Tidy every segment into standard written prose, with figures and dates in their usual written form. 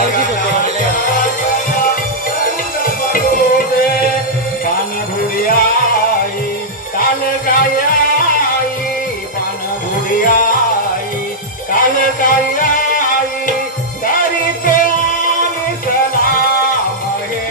यावर्षीच होतो म्हणाले पानभुडी आई काल काय आई पानभुडी आई काल काय आई तरी ते आम्ही सलाम हे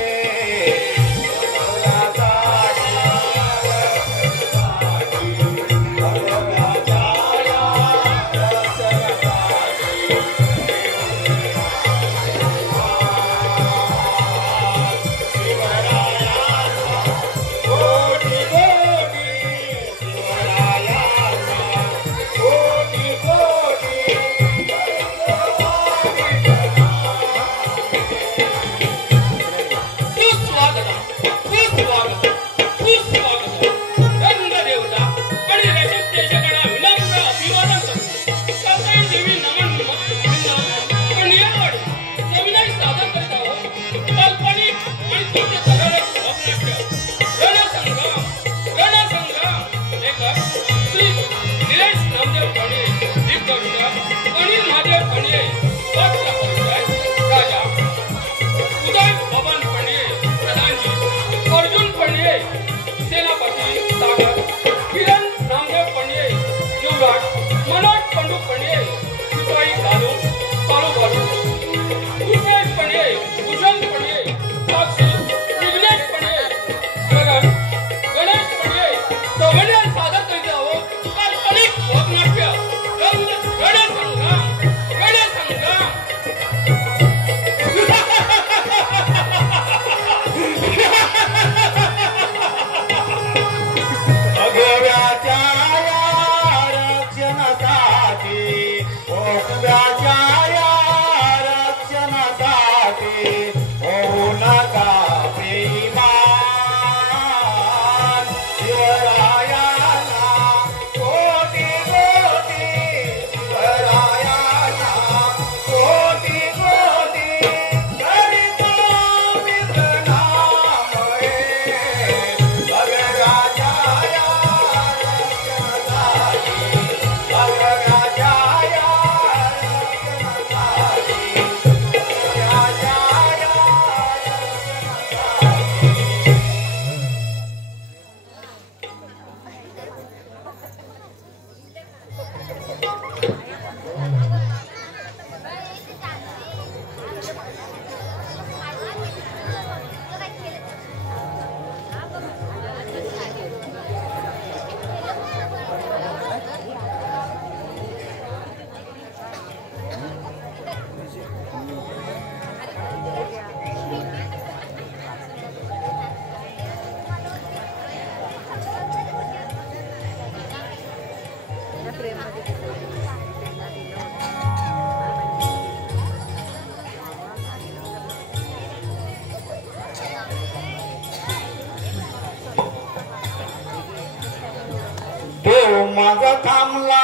माझा थांबला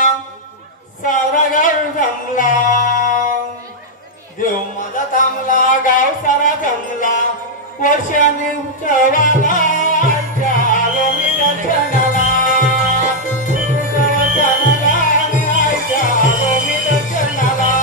सारा गाव जमला देव माझा थांबला गाव सारा जमला वर्षाने उचवाला आलो मी दर्शनाला दर्शनाला आलो मी दर्शनाला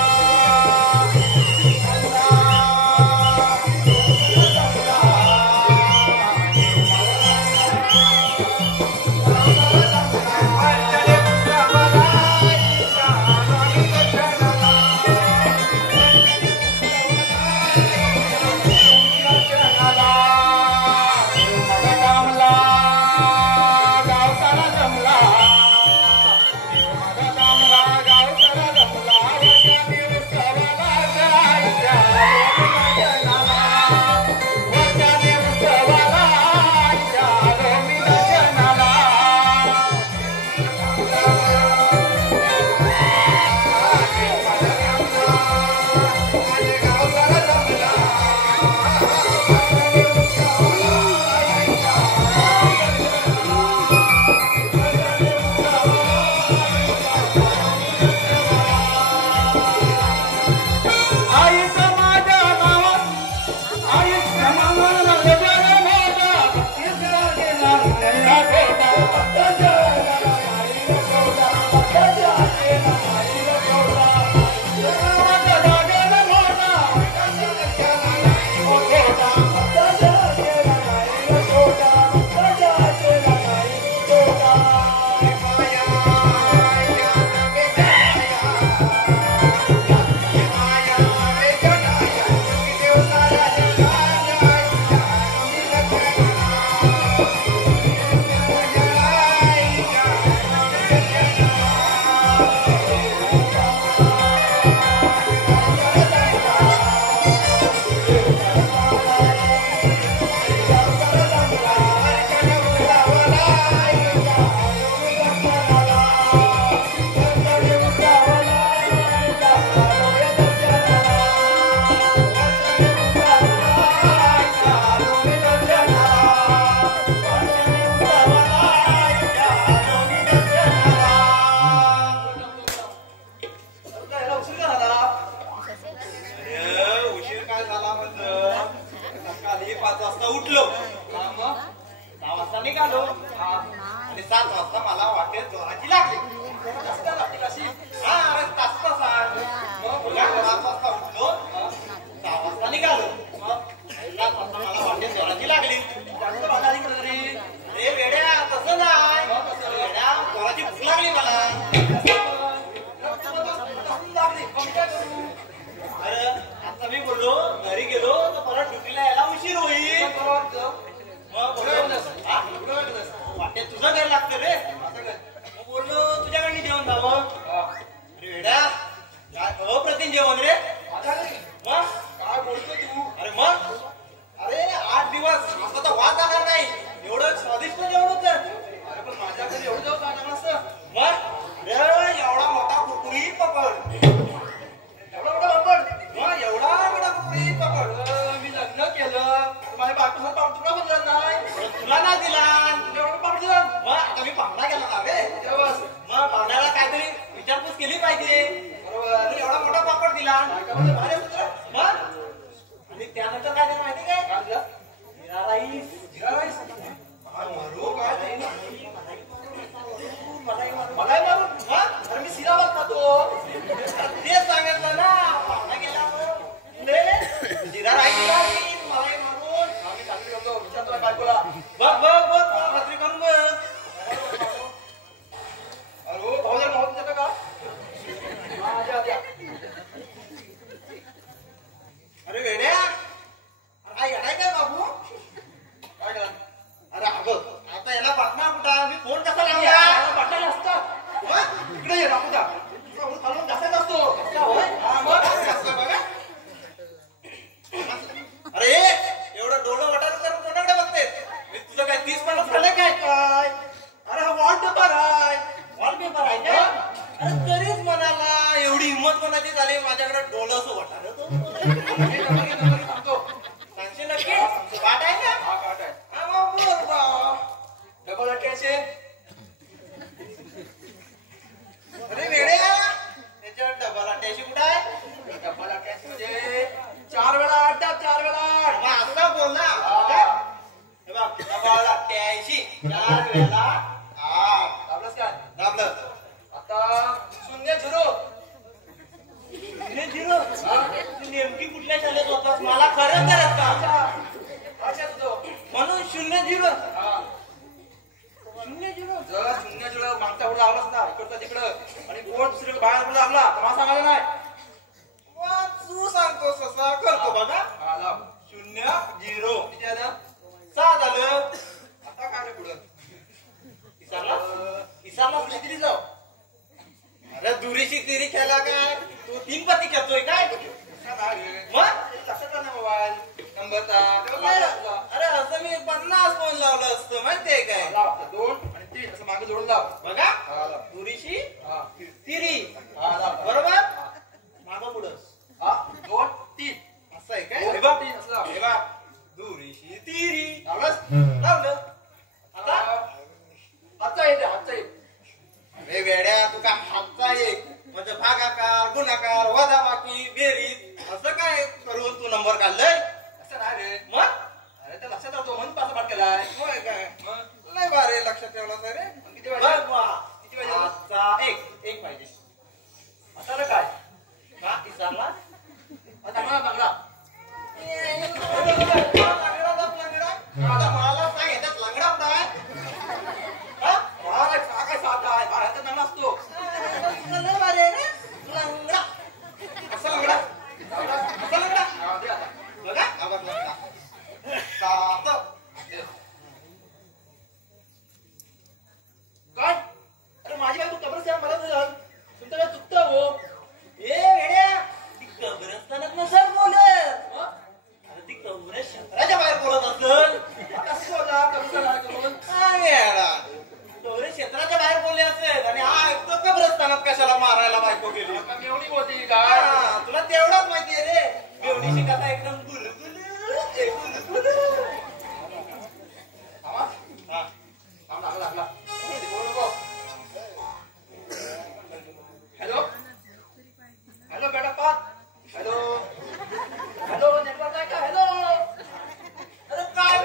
उठलो. मग 6 वाजता निघालो आणि 7 वाजता मला वाटेत जोराची लागली. कशी? हा अरे तास मग 5 वाजता उठलो, 6 वाजता निघालो. मग 7 वाजता मला वाटेत जोराची लागली. जास्त बाजारी रे. अरे वेड्या तसं नाही. वेड्या जोराची भूक लागली मला. अरे आता मी बोललो घरी गेलो तर परत ड्युटीला यायला उशीर होईल. मग वाटेत तुझं घर लागतं रे. मग बोललो तुझ्याकडे जेवण जावं. अरे वेड्या काय अप्रतिम जेवण रे. मग काय बोलतो तू? अरे मग अरे 8 दिवस असा तर वाद जाणार नाही. एवढं स्वादिष्ट जेवण होतं. अरे पण माझ्या घरी एवढं जेवण जाणार नसतं. मग अरे एवढा मोठा कुरकुरीत पापड. एवढा मोठा पापड. मग एवढा मोठा कुरकुरीत पापड. मी लग्न केलं माझ्या बायकोचा पापड तुला बदलला नाही. तुला नाही दिला. एवढा पापड दिला. मग आता मी पाहुणा गेला ना रे. मग पाहुण्याला काहीतरी विचारपूस केली पाहिजे. बरोबर. एवढा मोठा पापड दिला. मग आणि त्यानंतर काय झालं माहिती काय? जिरा राईस. जिरा राईस मारू काय मलाई मारू. अरे मी सिराबाद खातो. तेच सांगितलं ना पाहुणा गेला जिरा राईस मलाई मारून. आम्ही खात्री करतो. विचारतो बायकोला. बघ बघ बघ खात्री करून बघ. अरे भाऊ जर माहोत देतं का? अरे वेड्या काय येणार काय बाबू? काय करा? अरे अगं आता याला पाठणार कुठं? मी फोन कसा लावला? पाठणार असतं. इकडे ये बाबू का खालून घासायचा असतो. बघा. अरे एवढं डोळं वटार करून कोणाकडे बघते? मी तुझं काय 30-50 झालं काय काय? अरे हा वॉलपेपर आहे. वॉलपेपर आहे का? अरे तरीच म्हणाला एवढी हिंमत कोणाची झाली माझ्याकडे डोळं असं वटार तो. सांगशील नक्की? पाठ आहे का? हा पाठ आहे. हा बाबू डबल अटॅचे. अरे वेड्या त्याच्यावर डबल अटॅची कुठं आहे? डबल अटॅच म्हणजे 4 वेळा अड्डा 4 वेळा. मग असं बोल ना. डबल अटॅची 4 वेळा 8. दाबलंच काय? दाबलं. आता 0-0. 0-0. नेमकी कुठल्या शाळेत होतास मला खरं करत का? म्हणून 0-0. 0-0. जर 0-0 मागचा पुढे लावलाच ना इकडचा तिकडं आणि कोण दुसरीकडे बाहेर पुढे लावला तर मला सांगायला नाही. तू सांगतोस असा करतो बघा. 0-0. किती झालं? 6 झालं. आता काय रे पुढं? इसारला किती जाऊ? अरे दुरीची तिरी खेळला काय? तू 3 पती खेळतोय काय? मग लक्षात ना मोबाईल नंबरचा. अरे असं मी 50 फोन लावलं असतं माहितीये काय? 2 आणि 3 असं मागे जोडून लाव. बघा दुरीची तिरी. बरोबर. मागं पुढं 2, 3 असं आहे काय? हे बघ दुरीची तिरी लावलं. आता हातचा येते. हातचा येत. अरे वेड्या तू काय हातचा एक म्हणजे भागाकार गुणाकार वजाबाकी बेरीज असं काय करून तू नंबर काढलाय? असं नाही रे. मग अरे त्या लक्षात राहतो म्हणून पास पाठ केलाय. होय काय? मग नाही बा रे लक्षात ठेवला सर रे. किती पाहिजे? हातचा एक पाहिजे. आता काय का इसारला? आता मला बांगडा मला सांग याच्यात लंगडा कुठं आहे? काय साधा आहे बाहेरचा नाम असतो. लंगडा असा लंगडा असा लंगडा बघा आवाज लंगडा काय? अरे माझी बाई तू कब्रस्तान मला तुमचं काय चुकतं हो. ए वेड्या ती कब्रस्तानात नसत बोलत. अरे ती कब्रस क्षेत्राच्या बाहेर बोलत असेल. कसं बोला कब्रस्तान करून कब्रे क्षेत्राच्या बाहेर बोलले असेल आणि हा ऐकतो कब्रस्तानात कशाला मारायला बायको गेली. मेवणी होती काय? तुला तेवढाच माहितीये रे. मेवणीची कथा एकदम गुलगुल. हॅलो हॅलो बेटा पाच. हॅलो हॅलो नेटवर्क आहे का? हॅलो अरे काय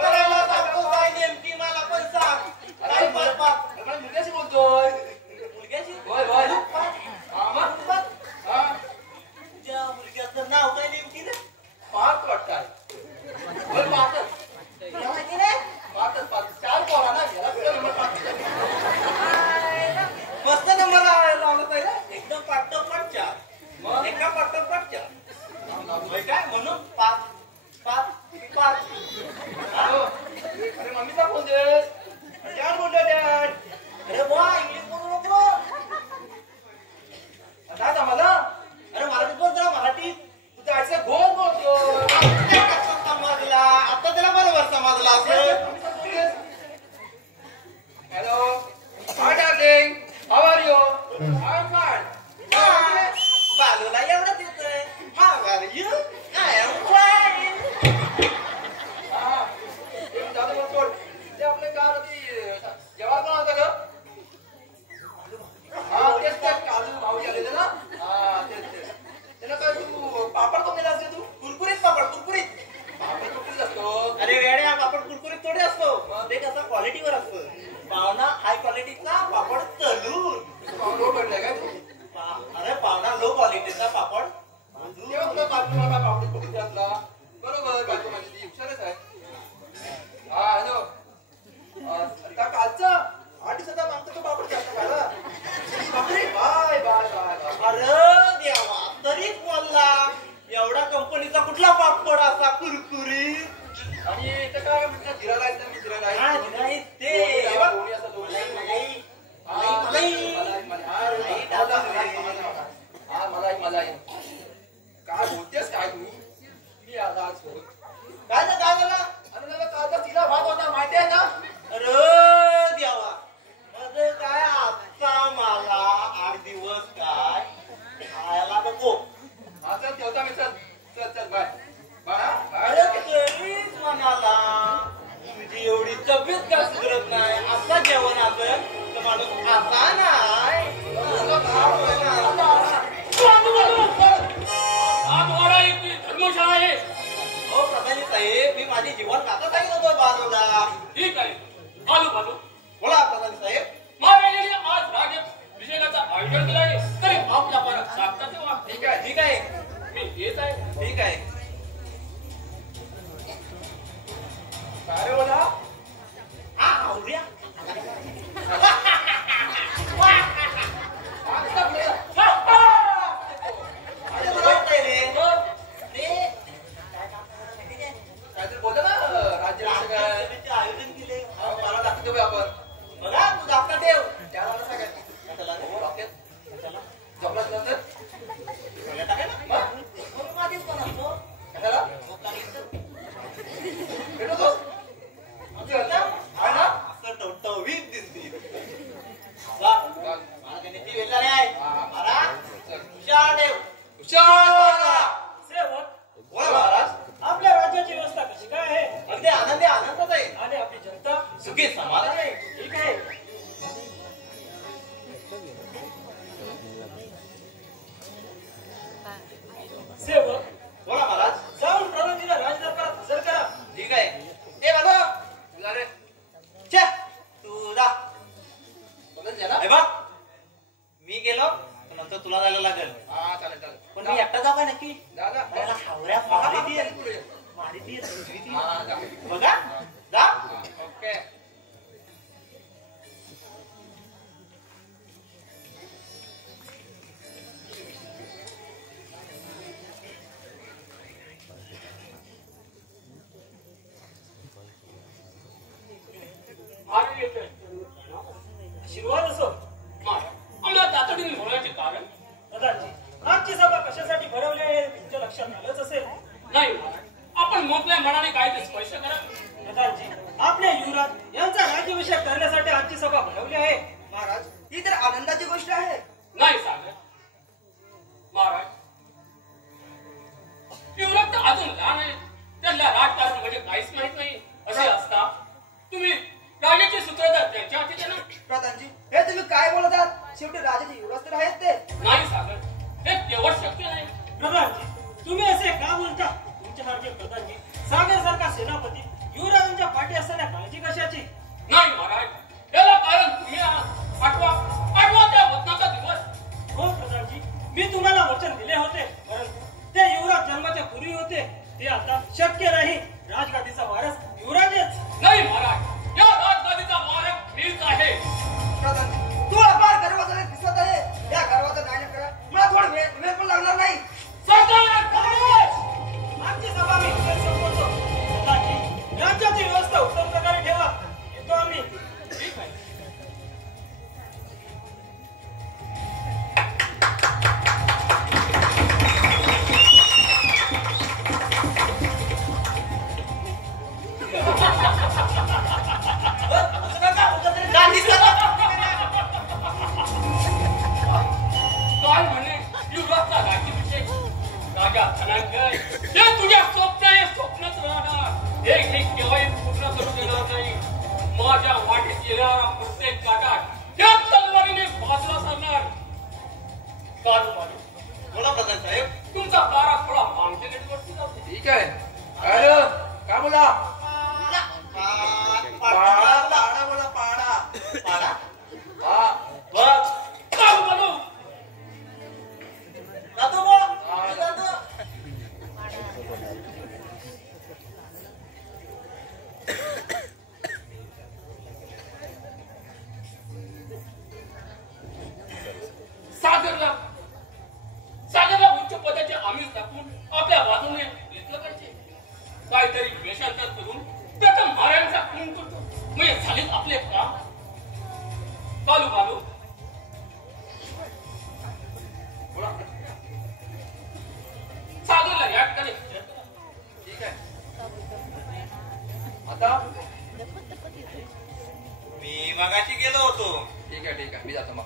म्हणून पाच पाच पाच. अरे मम्मीचा फोन दे. डॅड बोलतो डॅड. अरे बुवा इंग्लिश बोलू नको. काय आम्हाला? अरे मराठीत बोल जरा मराठीत. तुझ्या आईचा गोल बोलतो. समजला आता त्याला बरोबर समजला असं. Hello hi darling how are you? I am fine. बालूला एवढंच येतंय. How are you? I am fine. हा ते जाऊ दे सोड. ते आपले कार होती जेव्हा कोण होता ग? हा तेच ते काजू भाऊ आलेले ना. हा तेच त्याला काय तू पापड कोण दिला असते तू? कुरकुरीत पापड कुरकुरीत. पापड कुठे असतो? अरे वेड्या पापड कुरकुरीत थोडे असतो. ते कसं क्वालिटीवर असतं. पावना हाय क्वालिटीचा पापड तळून. पापड पडलाय काय तू? अरे पावना लो क्वालिटीचा पापड तेव्हा तुला बाजूला पापडी कुठे घातला? बरोबर बायको माझी ती हुशारच आहे. हा हॅलो आता कालचा 8 दिवसाचा मागचा तो पापड जास्त खायला. बापरे बाय बाय बाय बाय. अरे देवा तरीच बोलला. एवढा कंपनीचा कुठला पापड असा कुरकुरीत. आणि इथं काय म्हणतात जिराला आहे मी जिराला आहे. हा नाही ते बघ. दोन्ही असं दोन्ही मलाई मलाई काय बोलतेस काय तू? मी आता आज होत काय झालं आणि कालचा तिला भाग होता माहिती आहे ना? अरे देवा अरे काय आता मला 8 दिवस काय खायला नको. हा चल ठेवता मी चल चल चल बाय बाय अरे बाय. तरीच म्हणाला तुझी एवढी तब्येत का सुधरत नाही. आता जेवण असेल तर माणूस आता नाही. धर्मशाळा आहे. हो प्रधानी साहेब मी माझी जीवन काका सांगित होतो बाजूला. ठीक आहे बालू बालू बोला प्रधानी साहेब. महाराजांनी आज राज्याभिषेकाचा आयोजन केलं आहे तरी आपल्या परत साधता तेव्हा ठीक आहे ठीक आहे मी येत आहे. ठीक आहे. काय रे बोला? हा आवड्या काहीतरी बोलतो ना राज्याभिषेक आयोजन केले. मला दाखवतो तेव्हा आपण बघा तू दाखला ठेव. त्याला सगळ्यात डॉक्टर जपलाच नंतर टाकाय ना मग माझीच पण असतो. कशाला भेटतो आहे ना? असं टवटवीत दिसते. मला देण्याची वेळ झाली आहे. महाराज हुशार ठेव. सेवक बोला महाराज. आपल्या राज्याची व्यवस्था कशी काय आहे? अगदी आनंदी आनंदात आहे. आणि आपली जनता सुखी समाधान आहे. ठीक आहे. सेवक बोला महाराज. जाऊन प्रधानजीला राजदरबारात हजर करा. ठीक आहे. ए बाबा जा रे चे तू जा. बोलत जा ना. हे बघ मी गेलो नंतर तुला जायला लागेल. हा चालेल चालेल पण मी एकटा जाऊ का नक्की? जा जा मला हावऱ्या मारिती हा जा बघा जा. ओके. आम्ही येतोय. आशीर्वाद असो. आम्हाला तातडीने बोलायचे कारण प्रधानजी आजची सभा कशासाठी भरवली आहे तुमच्या लक्षात आलंच असेल. नाही आपण मोकळ्या मनाने काय ते स्पष्ट करा. प्रधानजी आपल्या युवराज यांचा राज्याभिषेक करण्यासाठी आजची सभा भरवली आहे. महाराज ही तर आनंदाची गोष्ट आहे. नाही सागर महाराज युवराज तर अजून लहान आहे. त्यांना राजकारण म्हणजे काहीच माहित नाही. असे असता तुम्ही राजाचे सूत्रधार त्यांच्या हाती देणार. प्रधानजी हे तुम्ही काय बोलत आहात? शेवटी राजाचे युवराज तर आहेत ते. नाही सागर हे केवळ शक्य नाही. प्रधानजी तुम्ही असे का बोलता? तुमच्यासारखे प्रधानजी सागर सारखा सेनापती युवराजांच्या पाठी असताना काळजी कशाची? नाही महाराज याला कारण तुम्ही आहात. आठवा त्या वचनाचा दिवस. हो प्रधानजी मी तुम्हाला वचन दिले होते परंतु ते युवराज जन्माच्या पूर्वी होते. ते आता शक्य नाही. राजगादीचा वारस युवराजच. नाही महाराज या राजगादीचा वारस मीच आहे. प्रधानजी तू अपार गर्वाचा दिसत आहे. या गर्वाचा नायक करा. मला थोडं वेळ पण लागणार नाही. सरदार ठीक आहे. हॅलो काय बोला? पाडा पाडा बोला पाडा पाडा हा बघ काय बोलू? जातो बघ जातो सागरला उच्च पदाचे आमिष दाखवून आपल्या बाजूने घेतलं पाहिजे. काहीतरी वेषांतर करून त्याचा माऱ्यांचा खून करतो. म्हणजे झालेच आपले काम. बालू बालू बोला. सागरला या ठिकाणी ठीक आहे. आता मी मगाशी गेलो होतो. ठीक आहे मी जातो मग.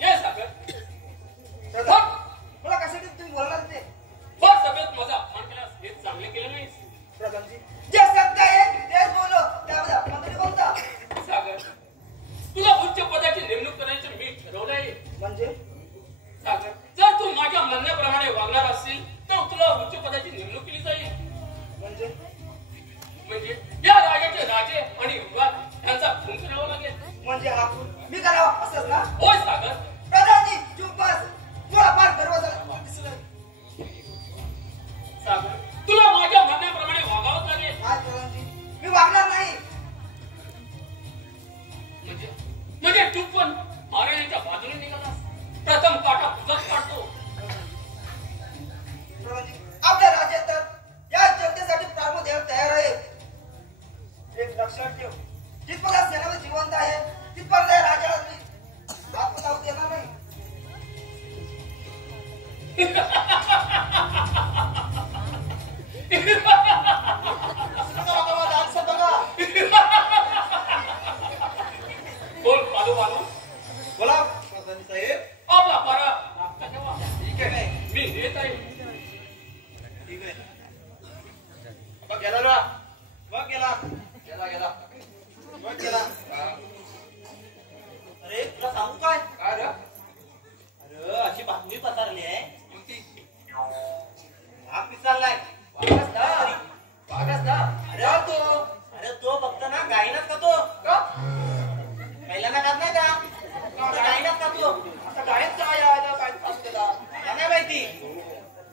ये सागर प्रधान मला कशासाठी तुम्ही बोलणार ते बस सभेत माझा अपमान केलास हे चांगले केलं नाहीस. प्रधानजी जे सत्य आहे तेच बोलो त्यामध्ये अपमान तरी कोणता सागर तुला उच्च पदाची नेमणूक करायची मी ठरवलं आहे. म्हणजे सागर जर तू माझ्या म्हणण्याप्रमाणे वागणार असशील तर तुला उच्च पदाची नेमणूक केली जाईल. म्हणजे या राजाचे राजे आणि युवराज यांचा खून करावा लागेल. म्हणजे हा खून मी करावा असंच ना होय सागर. प्रधानजी चुप बस थोडा फार गर्व झाला सागर तुला माझ्या म्हणण्याप्रमाणे वागावंच लागेल. काय प्रधानजी मी वागणार नाही म्हणजे तू पण महाराजांच्या बाजूने निघालास. प्रथम काटा तुझाच काढतो. प्रधानजी आपल्या राज्यात तर या जनतेसाठी प्राण द्यायला तयार आहे. एक लक्षात ठेव जिथपर्यंत सेनापती जिवंत आहे तिथपर्यंत या राजाला मी हात लावू देणार नाही. बोल बालू बालू बोला प्रधानजी साहेब. आपला पारा मागचा ठेवा. ठीक आहे. मी नेत आहे. ठीक आहे मग गेला ना. बघ गेला गेला बघ गेला. हा. अरे तुला सांगू काय काय रे? अरे अशी बातमी पसरली आहे कोणती? हा पिसाळलाय. वागस ना. अरे जा तो. अरे तो फक्त ना गायनाच खातो. का? पहिल्यांदा खात नाही का गायनाच खातो. आता गायन काय आहे? काय त्रास केला? मला नाही माहिती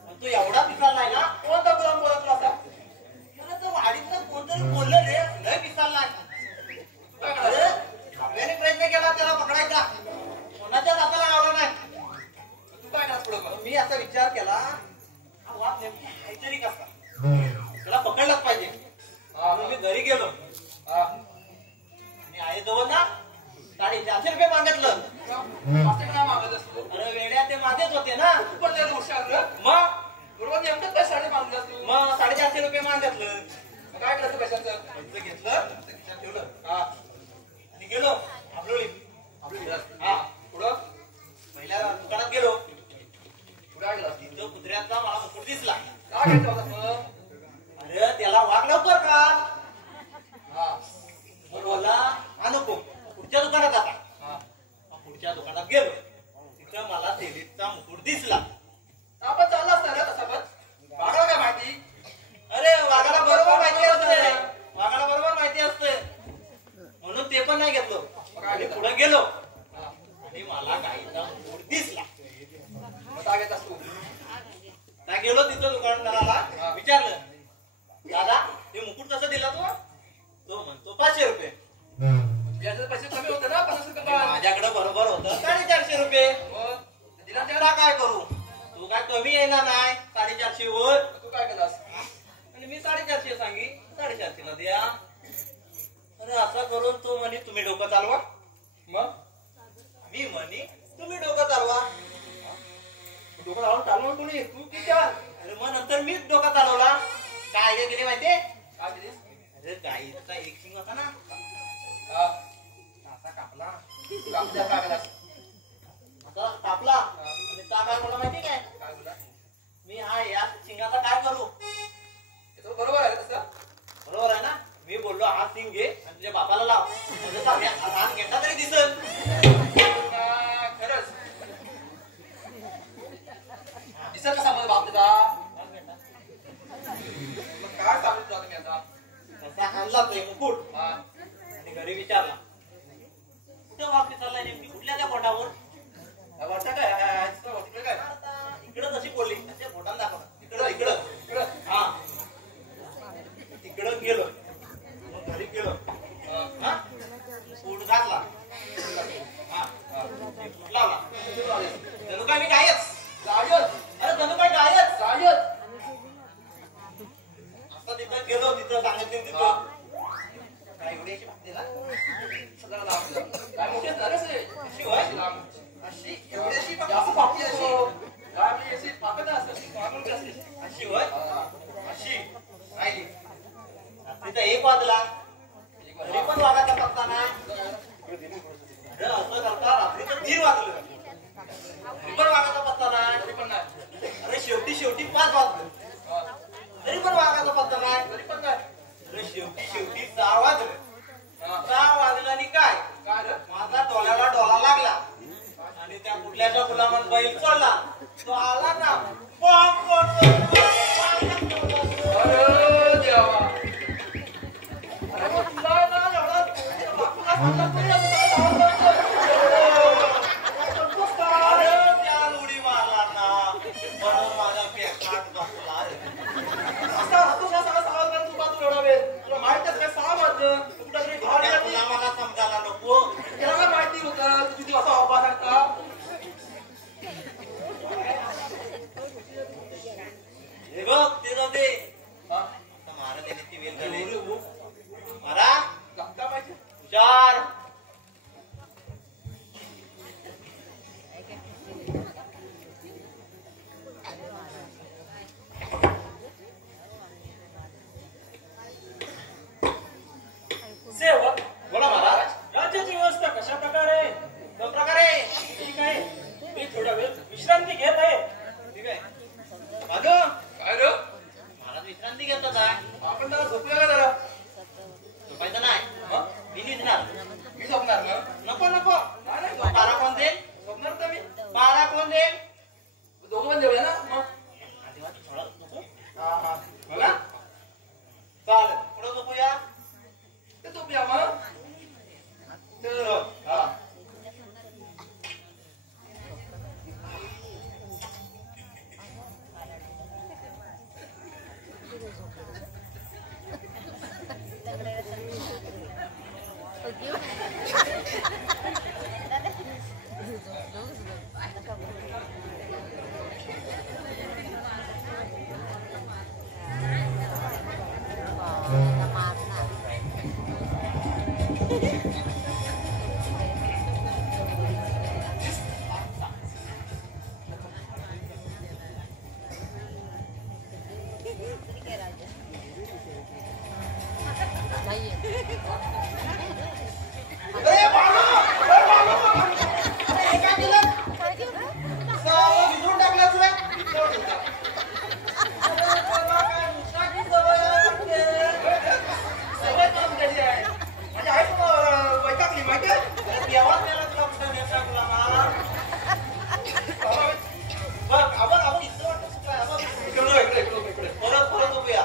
पण तो एवढा पिसाळलाय ना. कोणता गुलाम बोलत तुला आता? मला तो वाडीतलं कोणतरी बोललं रे लय पिसाळलाय. काय अरे करायचं? सगळ्यांनी प्रयत्न केला त्याला पकडायचा कोणाच्या हाताला लावला नाही. तू काय करायचं पुढं मग? मी असा विचार केला हा वाद नेमकी काहीतरी कसा त्याला पकडलंच पाहिजे. हा, म्हणून मी घरी गेलो. हा. मी आई जवळ ना 450 मागितलं. मागचे काय मागत असतो? अरे वेड्या ते माझेच होते ना. तू पण लय हुशार रे. मग बरोबर नेमकं काय साडे मागलास तू? मग 450 मागितलं. मग काय करायचं पैशांचं? पैसे घेतलं खिशात ठेवलं हा. आणि गेलो आपलोळी. आपली विलास. हा पुढं? पहिल्या दुकानात गेलो. पुढं काय केलास? तिथं कुत्र्याचा मला मुकुट दिसला. काय घ्यायचं होतं मग? अरे त्याला वाघ लवकर का हा. मग बोलला हा नको पुढच्या दुकानात आता. हा. पुढच्या दुकानात गेलो तिथं मला तेलीचा मुकुट दिसला. आपण चालला असता रे तसा पण. वागायला काय माहिती? अरे वाघाला बरोबर माहिती असते. वाघाला बरोबर माहिती असते म्हणून ते पण नाही घेतलो. आणि पुढे गेलो हा. आणि मला गाईचा मुकुट दिसला. मग काय घेतास तू? त्या गेलो तिथं दुकानदाराला विचारलं दादा हे मुकुट कसं दिला तो म्हणतो 500 रुपये. याचे पैसे कमी होते ना 50 रुपये पण. माझ्याकडे बरोबर होतं 450 रुपये. मग दिला त्याला काय करू तू काय कमी येणार नाही 450 वर. तू काय केलास? आणि मी 450 सांगी 450 ला द्या. अरे असं करून तो म्हणे तुम्ही डोकं चालवा. मग मी म्हणे तुम्ही डोकं चालवा. डोकं लावून चालवून कोणी? तू की काय? अरे मग नंतर मीच डोका चालवला. काय आयडिया केली माहितीये? काय केलीस? अरे गाईचा एक शिंग होता ना हा. असा कापला. कापल्या काय केलास? असा कापला आणि त्या काय मला माहिती काय काय बोला? मी हा या शिंगाचा काय करू हे तर बरोबर आहे रे तसं. बरोबर तुझ्या बापाला लाव रान घेता तरी दिसल. खरंच दिसत कसा माझा बाप तुझा मग काय सांगू तुला तुम्ही आता तसा आणला तो एक मुकुट हा आणि घरी विचारला कुठं वापरी चाललाय नेमकी कुठल्या त्या बोटावर वाटतं काय तिकडे काय इकडं कशी पडली त्या बोटाला दाखव इकडं हा तिकडं गेलो मग घरी गेलो हा सूट घातला हा सूट लावला जणू काय मी गायच अरे जणू काय गायच आता तिथं गेलो तिथं सांगितलं तिथं काय एवढी अशी भागते ना सगळं लांब काय मोठी झालं से अशी होय अशी एवढीशी जास्त पापी अशी काय आपली अशी पाकत असते मागून असते अशी होय अशी राहिली तिथं एक वाजला तरी पण वागायचा पत्ता नाही अरे असं करता रात्रीचं 3 वाजलं तरी पण वागायचा पत्ता नाही तरी पण नाही अरे शेवटी 5 वाजलं तरी पण वागायचा पत्ता नाही तरी पण नाही अरे शेवटी 6 वाजलं 6 वाजलं आणि काय काय माझा डोळ्याला डोळा लागला आणि त्या कुठल्याच्या गुलामात बैल चढला तो आला ना अरे देवा त्या उडी मारला ना म्हणून माझा पेट बसला तुला माहितच काय सहा वाजलं कुठं तरी भाड मला समजायला नको त्याला काय माहिती होतं तू किती वाजता उभा राहता हे बघ ते जाऊ दे हा? आता महाराज त्याने ती वेल झाली एवढी ऊब मारा लागता पाहिजे हुशार सेवक बोला महाराज राज्याची व्यवस्था कशा प्रकारे दोन प्रकारे ठीक आहे मी थोडा वेळ विश्रांती घेत आहे ठीक आहे मागं काय रे महाराज विश्रांती घेतात आहे आपण जरा झोपूया का जरा झोपायचं नाही मग मी निघणार मी झोपणार ना नको नको नाही नाही मग पारा कोण देईल झोपणार तर मी पारा कोण देईल दोघं पण जेवूया ना मग आदिवासी थोडा नको हा हा मला चालेल पुढं झोपूया ते झोपूया मग तर हा भिजवून टाकला तुला म्हणजे आहे तुला वैतागली माहिती आहे देवाच त्याला तुला कुठं नेता गुलामा बघ आपण इथं वाटतं सुद्धा इकडे परत झोपूया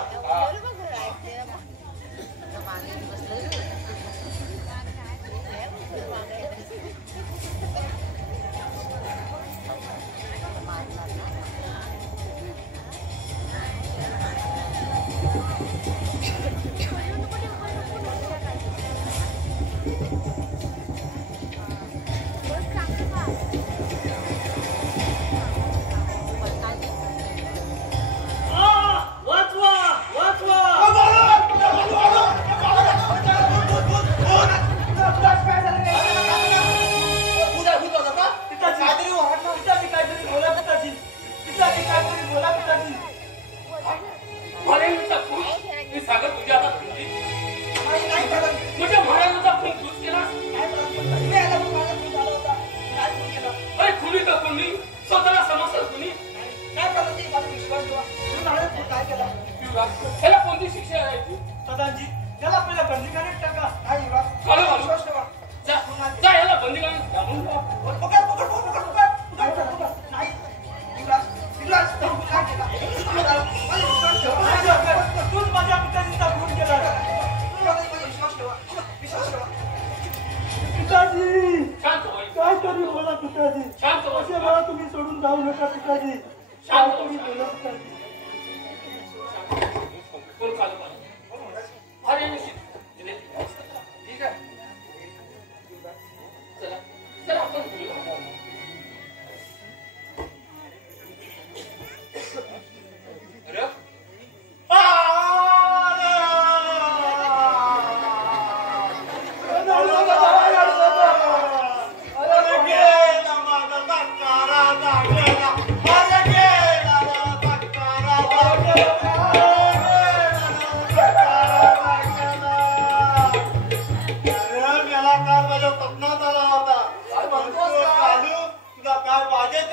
वाचवा वाचवा काहीतरी वाटलं काहीतरी बोला पिताजी महाराजांचा खून मी सागर तुझ्या हातात ठेवली तुझ्या महाराजांचा खून तूच केलास अरे खुनी तर खुनी स्वतःला समजतात खुनी त्याला कोणती शिक्षा द्यायची प्रधानजी त्याला आपल्याला बंदी करण्यात टाका जाऊ नका पिताजी. शांत तुम्ही बसा. बोला पिताजी. कोण चालू पाहिजे अरे निश्चित ठीक आहे चला चला आपण बोलूया. अरे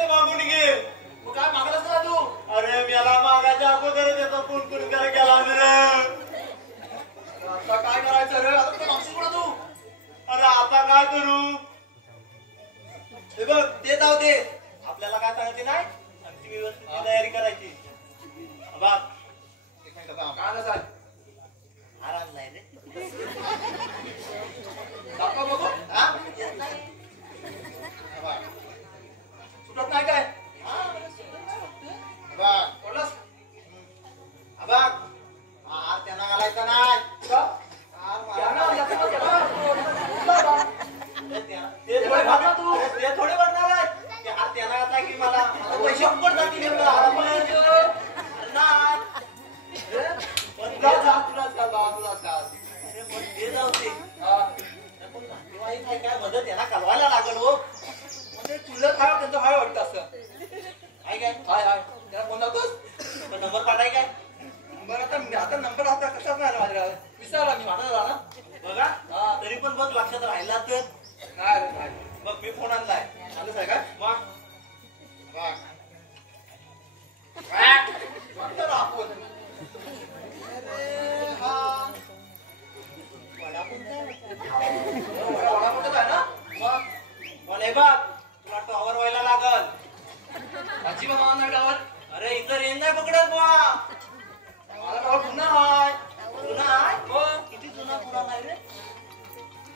मग काय मागलास ना तू अरे मला मागाच्या अगोदर त्याचा फोन करून त्याला गेला रे. आता काय करायचं रे आता तू मागशील पुढे तू अरे आता काय करू. हे बघ ते जाऊ दे. आपल्याला काय सांगायचे नाही आमची व्यवस्थित तयारी करायची. बघ एक मिनिट थांब. काय नसाल आराम नाही रे. दाखवा बघू हा? येत नाही. बघ. सुटत नाही काय बघ. बोललास बघ. हार त्यांना घालायचा नाही. का हार त्यानं मारायचा. याचं केलं. ते थोडे बनणार तू. ते थोडे बनणार आहे. ते हार त्यांना घातला की मला पैसे फुकट जातील एवढं हारामध्ये. नाही. तुलाच काल अरे पण ते जाऊ दे. हा पण नातेवाईक आहे काय मदत यांना कळवायला लागल हो. म्हणजे तुला काय त्यांचं हाय वाटतं असं आहे काय हाय हाय त्याला फोन लावतोस पण नंबर पाठाय काय बरं आता नंबर आता कशाच नाही आला माझ्याकडे विसरला मी माझा झाला बघा. हा. तरी पण बघ लक्षात राहिला तर. नाही रे नाही बघ मी फोन आणलाय. आलंच आहे काय मग बघ. वाटतं ना आपण अरे हा वडापाव वडापावच आहे ना मग पण हे बघ तुला टॉवर व्हायला लागल. आजी मामा नाही टावर अरे इथं रेंज नाही पकडत बुवा. मला टावर पुन्हा हाय जुना आहे मग किती जुना पुरा नाही रे.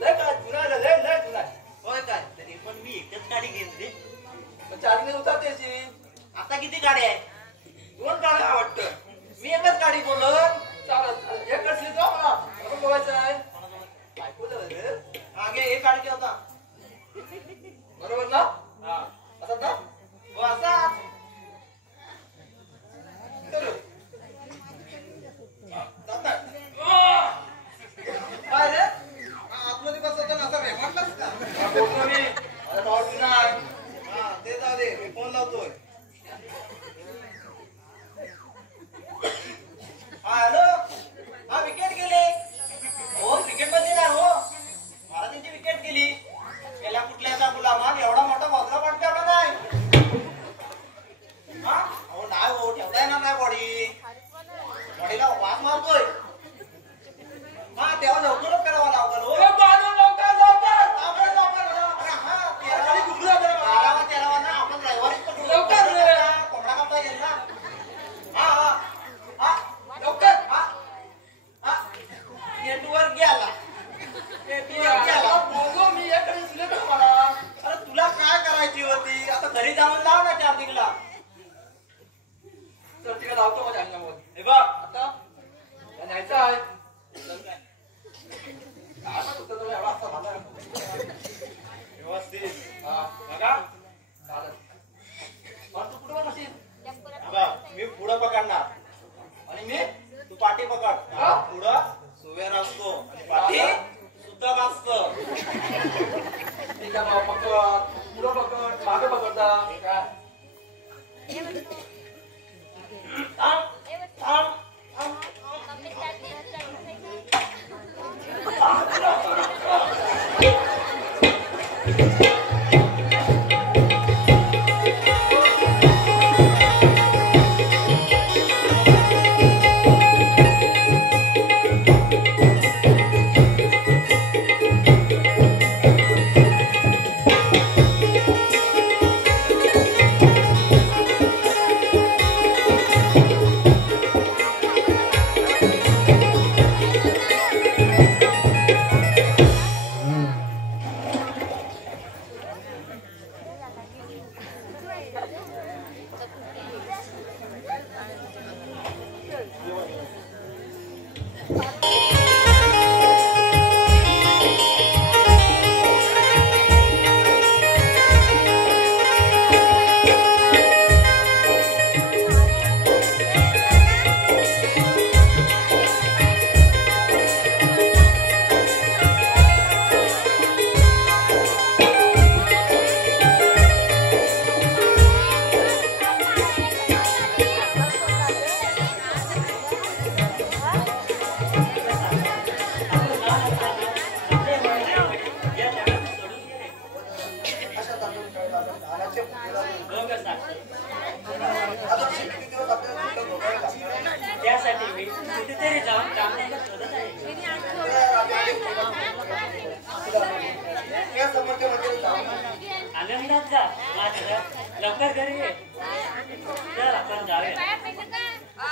लय काय जुना आहे, लय लय जुना आहे. होय काय तरी पण मी एकच गाडी घेईन रे. पण चार्जिंग उतरतेची आता किती गाड्या आहे. 2 गाड्या वाटतं मी एकच गाडी बोलत. चालत एक असली तो मला आपण बघायचं आहे बायको रे मागे एक गाडी होता. बरोबर ना हा आता ना हो असा. काय रे आतमध्ये बसवतो ना असा रेकॉर्डलाच का. बोलतो मी आता टावर जुना आहे हा ते जाऊ दे मी फोन लावतोय. हा हॅलो. हा विकेट गेले. हो क्रिकेट मध्ये ना हो मला त्यांची विकेट गेली. गेल्या कुठल्याचा गुलामान एवढा मोठा बॉलरा पडते का नाही. हा हो नाही हो ठेवता येणार नाही बॉडी. बॉडीला वास मारतोय. हा तेव्हा लवकरच करावा लागल हो. अरे हा तेरावा ना आपण रविवारीच पण लवकर रे. कोंबडा कापता येईल ना. हा हा हा लवकर हा हा नेटवर्क गेला. नेटवर्क गेला. बोललो मी एकडे दिले तर मला अरे तुला काय करायची होती. आता घरी जाऊन लाव ना चार्जिंगला. तर तिला लावतो माझ्या अंगावर हे बघ आता त्या न्यायचं आहे चल काय. काय होतं तुला एवढा असा झाला व्यवस्थित हा बघा. चालेल पण तू कुठं बसशील बघ मी पुढं पकडणार आणि मी तू पाठी पकड. हा? पुढं सुवेर असतो आणि पाठी सुद्धा असतं. ठीक आहे भाऊ पकड पुढं पकड मागे पकडता काय थांब थांब थांब. निवांत जा मात्र लवकर घरी ये चल आपण जाऊया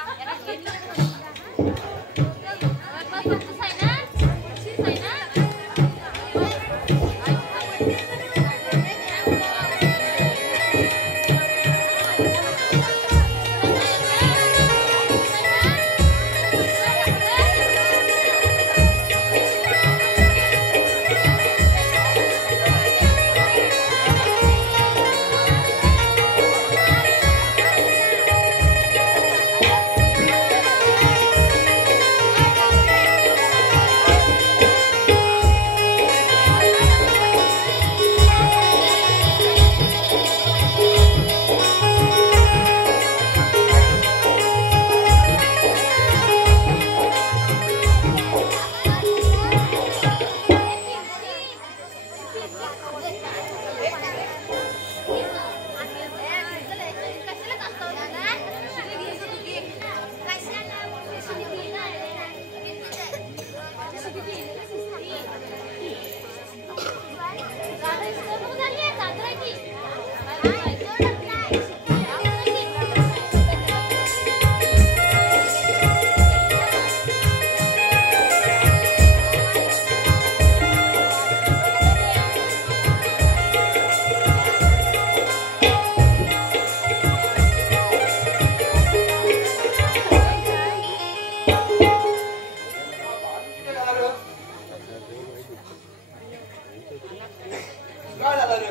काय झालं रे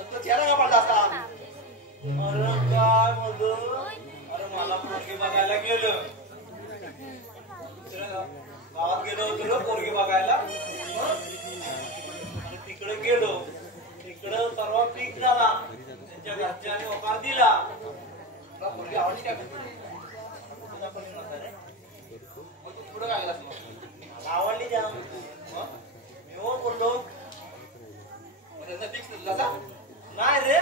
तो चेहरा का पडला असता अरे काय म्हणतो अरे मला पोरगी बघायला गेलं गावात गेलो होतो ना पोरगी बघायला आणि तिकडे गेलो तिकडं सर्व पीक झाला त्यांच्या घरच्यांनी होकार दिला पोरगी आवडली काय तुझा कोणी नव्हता रे मग तू पुढे काय गेलास मग मला आवडली जाम मी हो बोललो मग त्यांचा फिक्स दिला का नाही रे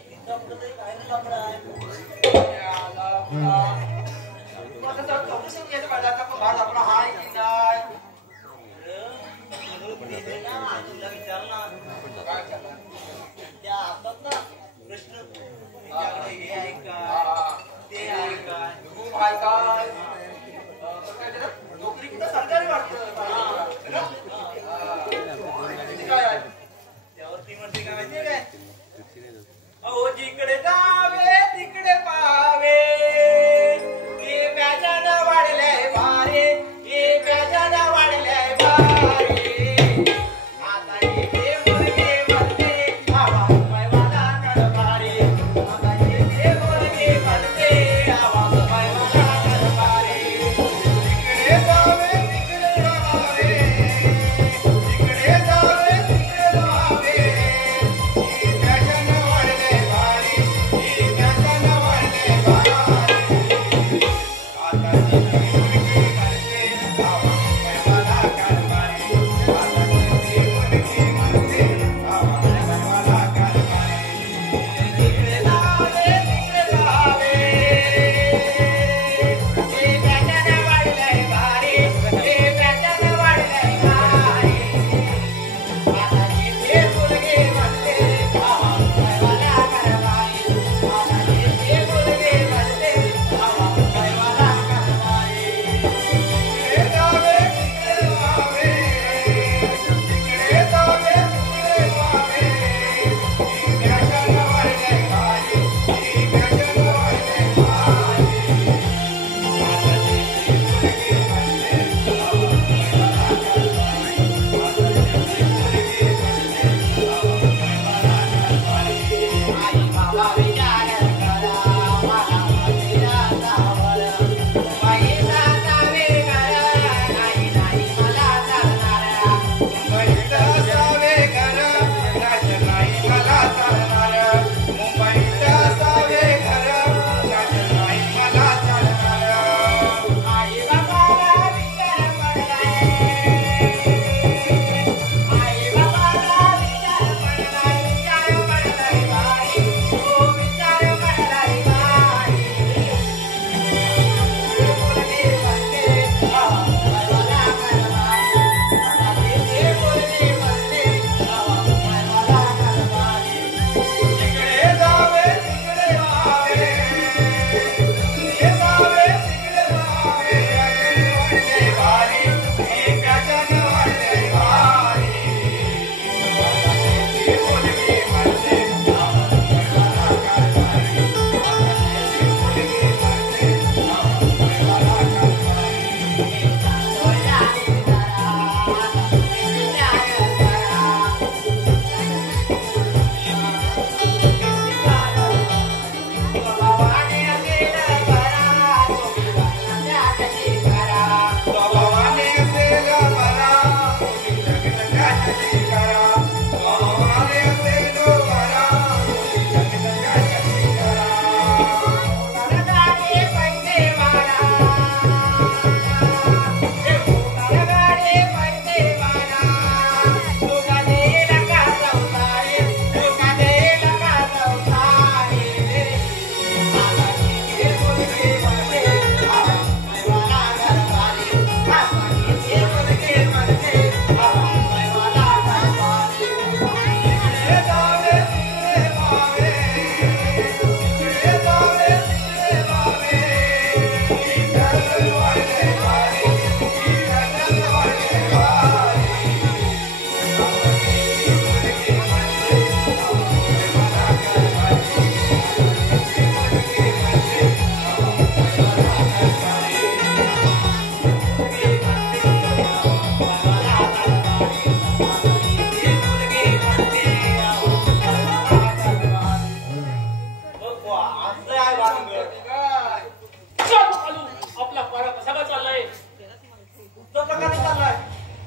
तिचा कुठं तरी काय लफडा आहे मग त्याचा चौकशी घ्यायचं पाहिजे आता पण भाग आपला हाय की नाही तुला विचारला काय करणार त्या असतात ना प्रश्न तुझ्याकडे हे आहे का ते आहे काय खूप हाय काय काय नोकरी कुठं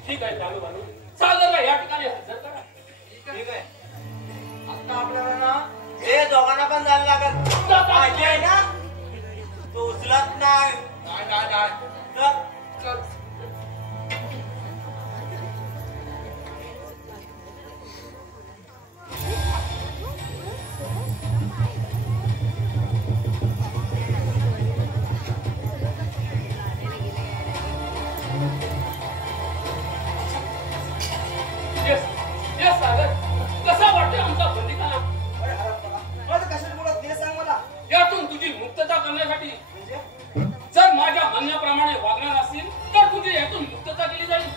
ठीक आहे चालू बालू सागरला या ठिकाणी हजर करा. ठीक आहे. आता आपल्याला ना हे दोघांना पण जायला लागत पाहिजे आहे ना. तो उचलत नाही. नाही. चल. Yes, सागर कसा वाटतोय आमचा बंदीखाना? अरे मला कशाला बोलत ते सांग मला. यातून तुझी मुक्तता करण्यासाठी म्हणजे जर माझ्या म्हणण्याप्रमाणे वागणार असतील तर तुझी यातून मुक्तता केली जाईल.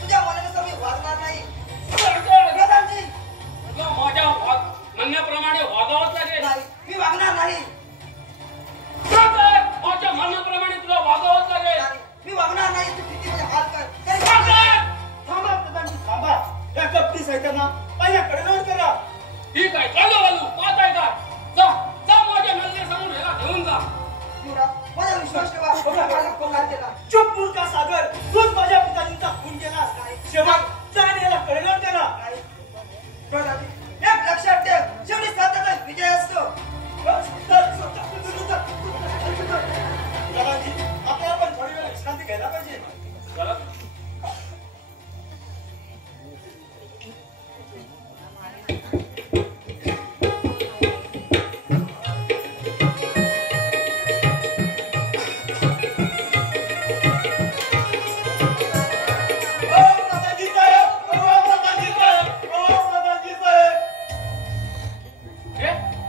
तुझ्या मनानुसार मी वागणार नाही. प्रधानजी, तुला माझ्या म्हणण्याप्रमाणे वागावंच लागेल. मी वागणार नाही. सागर, माझ्या म्हणण्याप्रमाणे तुला वागावंच लागेल. मी वागणार नाही. तू किती म्हणजे हात कर. सागर! थांबा प्रधानजी थांबा. या कपटी सैताना माझ्याकडे नोंद करा. ठीक आहे चालू बालू पाहत आहे का? जा जा माझ्या नजरेसमोर ह्याला घेऊन जा. माझा विश्वास ठेवा. माझा पगार केला. चुप मूर्खा सागर. तूच माझ्या पिताजींचा खून केलास. शेवट जाण याला कडेलोट करा. एक लक्षात ठेव. शेवटी सत्याचा विजय असतो. दादाजी आपल्याला पण थोडी वेळ विश्रांती घ्यायला पाहिजे. चला.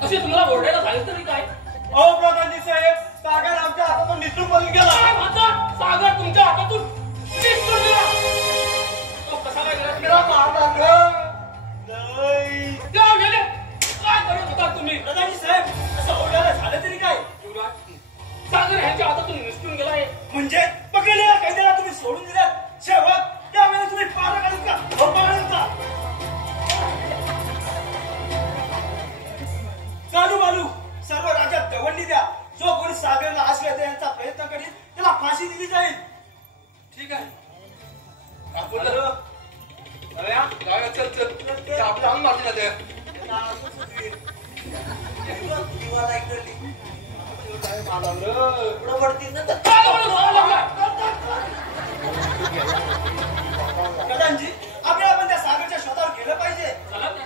कशी तुम्हाला ओरडायला झालं तरी काय? प्रधानजी साहेब सागर आमच्या हातातून निसटून पळून गेला. काय म्हणता? सागर तुमच्या हातातून निसटून गेला. तो कसा काय गेला? मेरा मारला नाही. त्या वेळेला काय करत होता तुम्ही? प्रधानजी साहेब असं ओरडायला झालं तरी काय? युवराज, सागर ह्याच्या हातातून निसटून गेलाय. म्हणजे पकडलेल्या कैद्याला तुम्ही सोडून दिलात. शेवट त्यावेळेला तुम्ही पारा काढून का पकडून का? चालू बालू सर्व राज्यात दवंडी द्या. जो कोणी सागरला आश्रय देण्याचा प्रयत्न करील त्याला फाशी दिली जाईल. ठीक आहे. आपण जाऊया. चल आपलं अंग मारते ना ते. प्रधानजी आपल्याला पण त्या सागरच्या शोधावर गेलं पाहिजे. चला ना.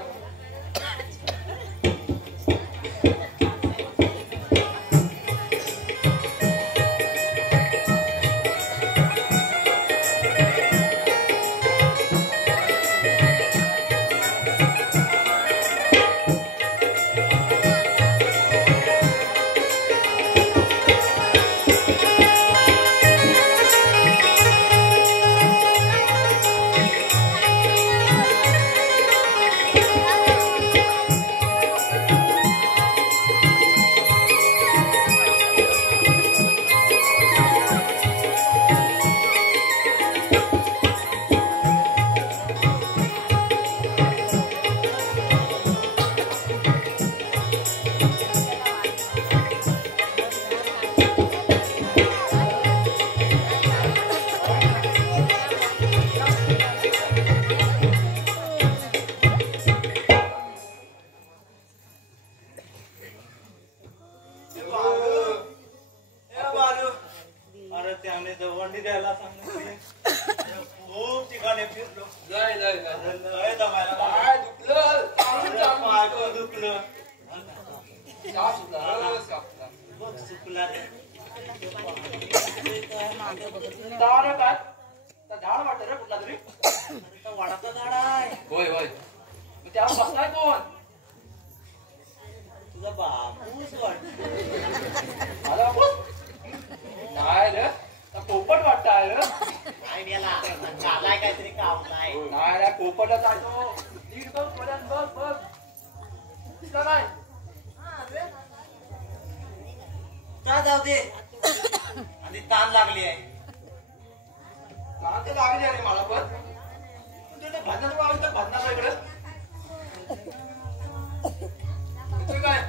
झाड वाटत रे कुठला तरी वाडाचा झाड आहे. होय होय. त्यावर बसलाय कोण? तुझा बापूस वाटत. माझा बापूस नाही रे, पोपट वाटत रे. काय मेला चालाय काहीतरी काम नाही. नाही रे, पोपटला जातो. नीट बघ थोड्यात बघ बघ. दिसला काय? जाऊ दे. आणि ताण लागली आहे. ताण तर लागली आहे मला पण. भांडण वाजत भांडणार इकडे. येतोय काय?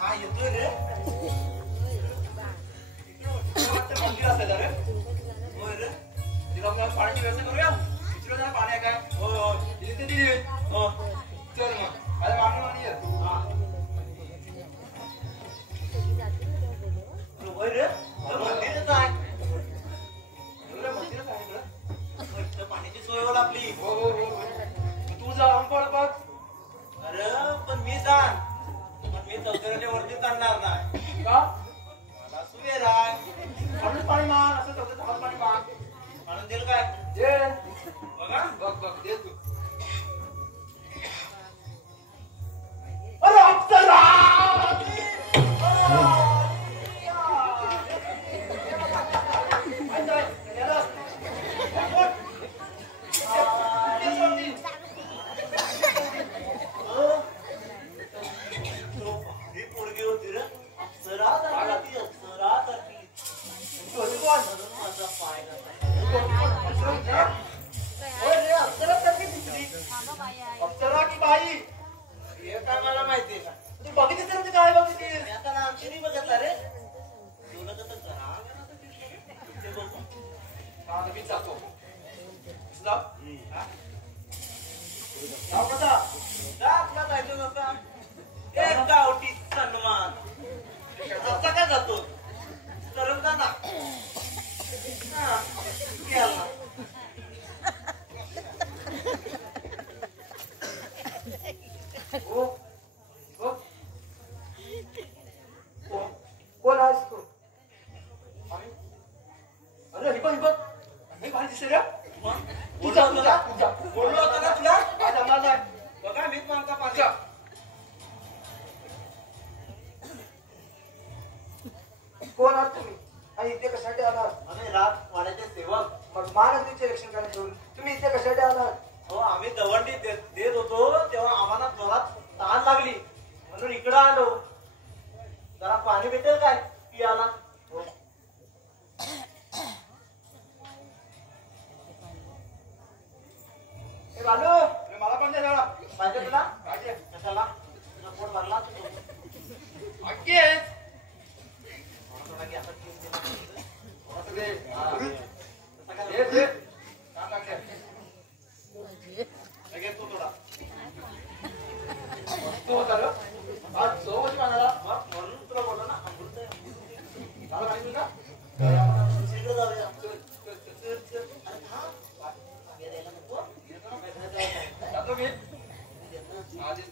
हा येतोय रे. वाटतं मंदिर असेल रे. होय रे. तिला पाण्याची व्यवस्था करूया. ना हो दिली ते दिली हो चल मग आता मागणी ये होय रे तर मंदिरच आहे एवढं मंदिरच आहे इकडं इथं पाण्याची सोय होईल आपली हो हो हो तू जाऊन पड बघ अरे पण मी जाण पण मी चौथऱ्याच्या वरती जाणार नाही का मला सुवेर आहे आणून पाणी माग असं चौथं झाड पाणी माग आणून दिल काय दे बघा बघ बघ दे तू अरे अप्सरा अप्सरा की बाई हे काय मला माहितीये का तू बघितलीस तर काय बघितलीस मी आता आमची नाही बघितला रे तुला तर जरा ते बघ हा मी जातो जा जाऊ कसा जा आपला जायचं नव्हता एक गावठी सन्मान असा काय जातो सरळ जा ना हा गेला हो हो कोण आहेस तू अरे ही बघ हे भारी दिसते रे बोललो होतो ना तुला आज आम्हाला नाही बघा मीच मागता पाणी जा. कोण आहात तुम्ही आणि इथे कशासाठी आलात आम्ही रात वाड्याचे सेवक मग महानगरीचे इलेक्शन करायला तुम्ही इथे कशासाठी आलात हो आम्ही दवंडी देत होतो तेव्हा आम्हाला जोरात तहान लागली म्हणून इकडं आलो जरा पाणी भेटेल काय पियाला हो हे बालू मला पण दे जरा पाहिजे तुला पाहिजे कशाला तुझा पोट भरला अक्की आहे थोडा घे, आता घेऊन दे. असं दे हा. तसा काय दे दे काम लागले लगेच तू थोडा तो होता रे आज सो होती मानाला मग म्हणून तुला बोललो ना अमृत आहे, अमृत आहे. मला काय मिळणार दुसरीकडे जाऊया अरे हा मागे द्यायला नको जातो मी आधी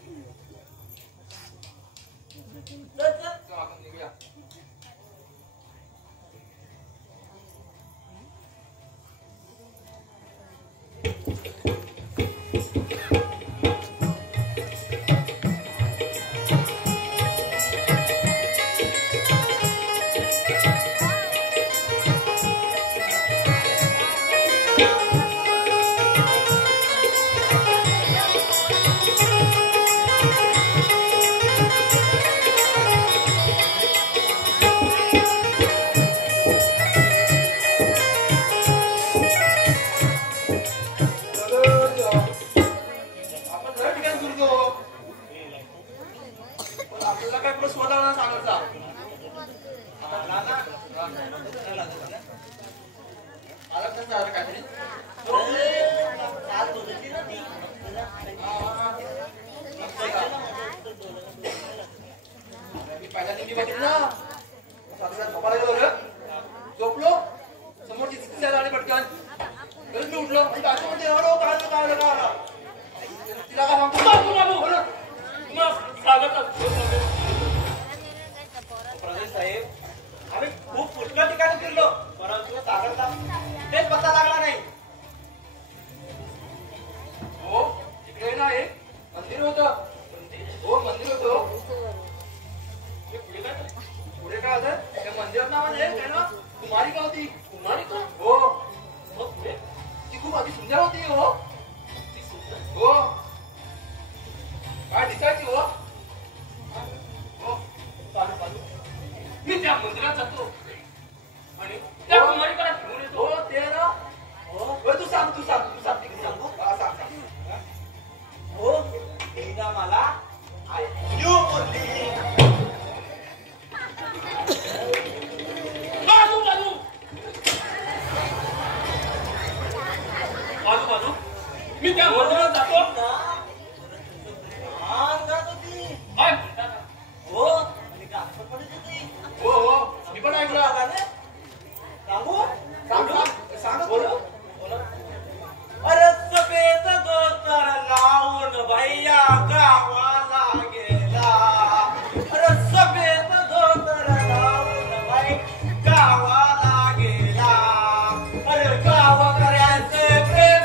चल, चल. चल आपण निघूया झोपलो समोरची स्थिती आली पटकन मी उठलो आणि बाजू म्हणते तिला काय सांगतो प्रदेश साहेब आम्ही खूप पुष्कळ ठिकाणी फिरलो परंतु सागरला तेच पत्ता लागला नाही हो तिकडे ना एक मंदिर होतं हो मंदिर होतं पुढे काय होतं त्या मंदिरात नावाने काय ना कुमारिका होती कुमारिका हो मग पुढे ती खूप अति सुंदर होती हो हो काय दिसायची हो हो चालू चालू मी त्या मंदिरात जातो आणि त्या कुमारिकाला घेऊन येतो हो ते ना हो तू सांग तिकडे सांगू हा सांग सांग हो एकदा मला आयु बोलली बाजू बाजू बाजू मी त्या मंदिरात जातो. काय म्हणता? हो आणि गाणं पण येते. हो मी पण ऐकलं. सांगू सांग बोलो अरे सफेद धोतर लावून भैया गावाला गेला. अरे सफेद धोतर लावून बाई गावाला गेला. अरे गावकऱ्यांचे प्रेम,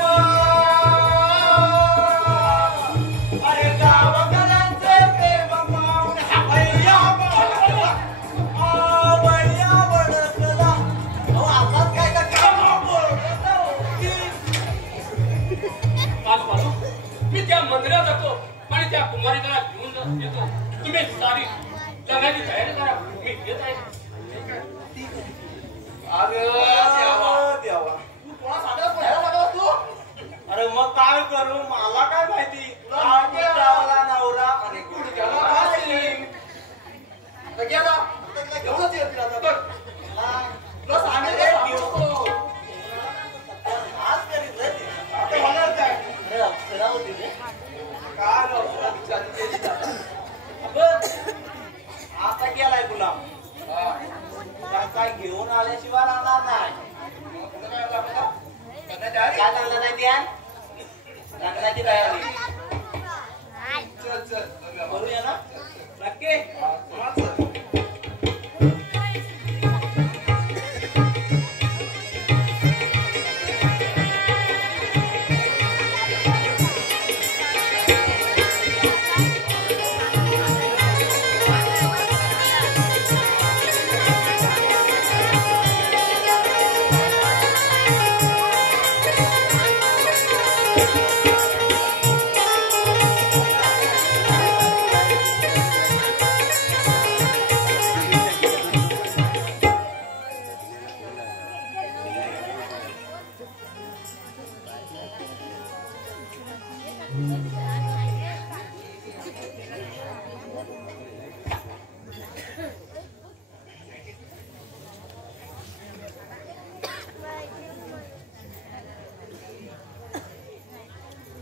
अरे गावकऱ्यांचे प्रेम पाहून भैया बडकला. भैया बडकला. अहो आताच काय का काम बोलतो बाजू मी त्या मंदिरात जातो आणि त्या कुमारिकाला घेऊन येतो. तुम्ही सारी लग्नाची तयारी करा. मी घेत आहे. अरे देवा. तू कोणा सांगायला बोलायला लागला तू? अरे मग काय करू मला काय माहिती. चावला नवरा आणि गुड त्याला काय तर गेला त्याला घेऊनच येतील आता बघ. तुला सांगितलं सांगतो. आज करीत रे. आता होणार काय? अरे अप्सरा होती रे. काय नव्हतं बिचारी गेली आता. अबे, आता गेलाय गुलाम. हा. काय घेऊन आल्याशिवाय राहणार नाही. मग पुढं काय झालं आपल्याला? करण्यात आली? काय झालं नाही ध्यान लग्नाची तयारी चल चल करूया मग. करूया ना नक्की. हा, चल.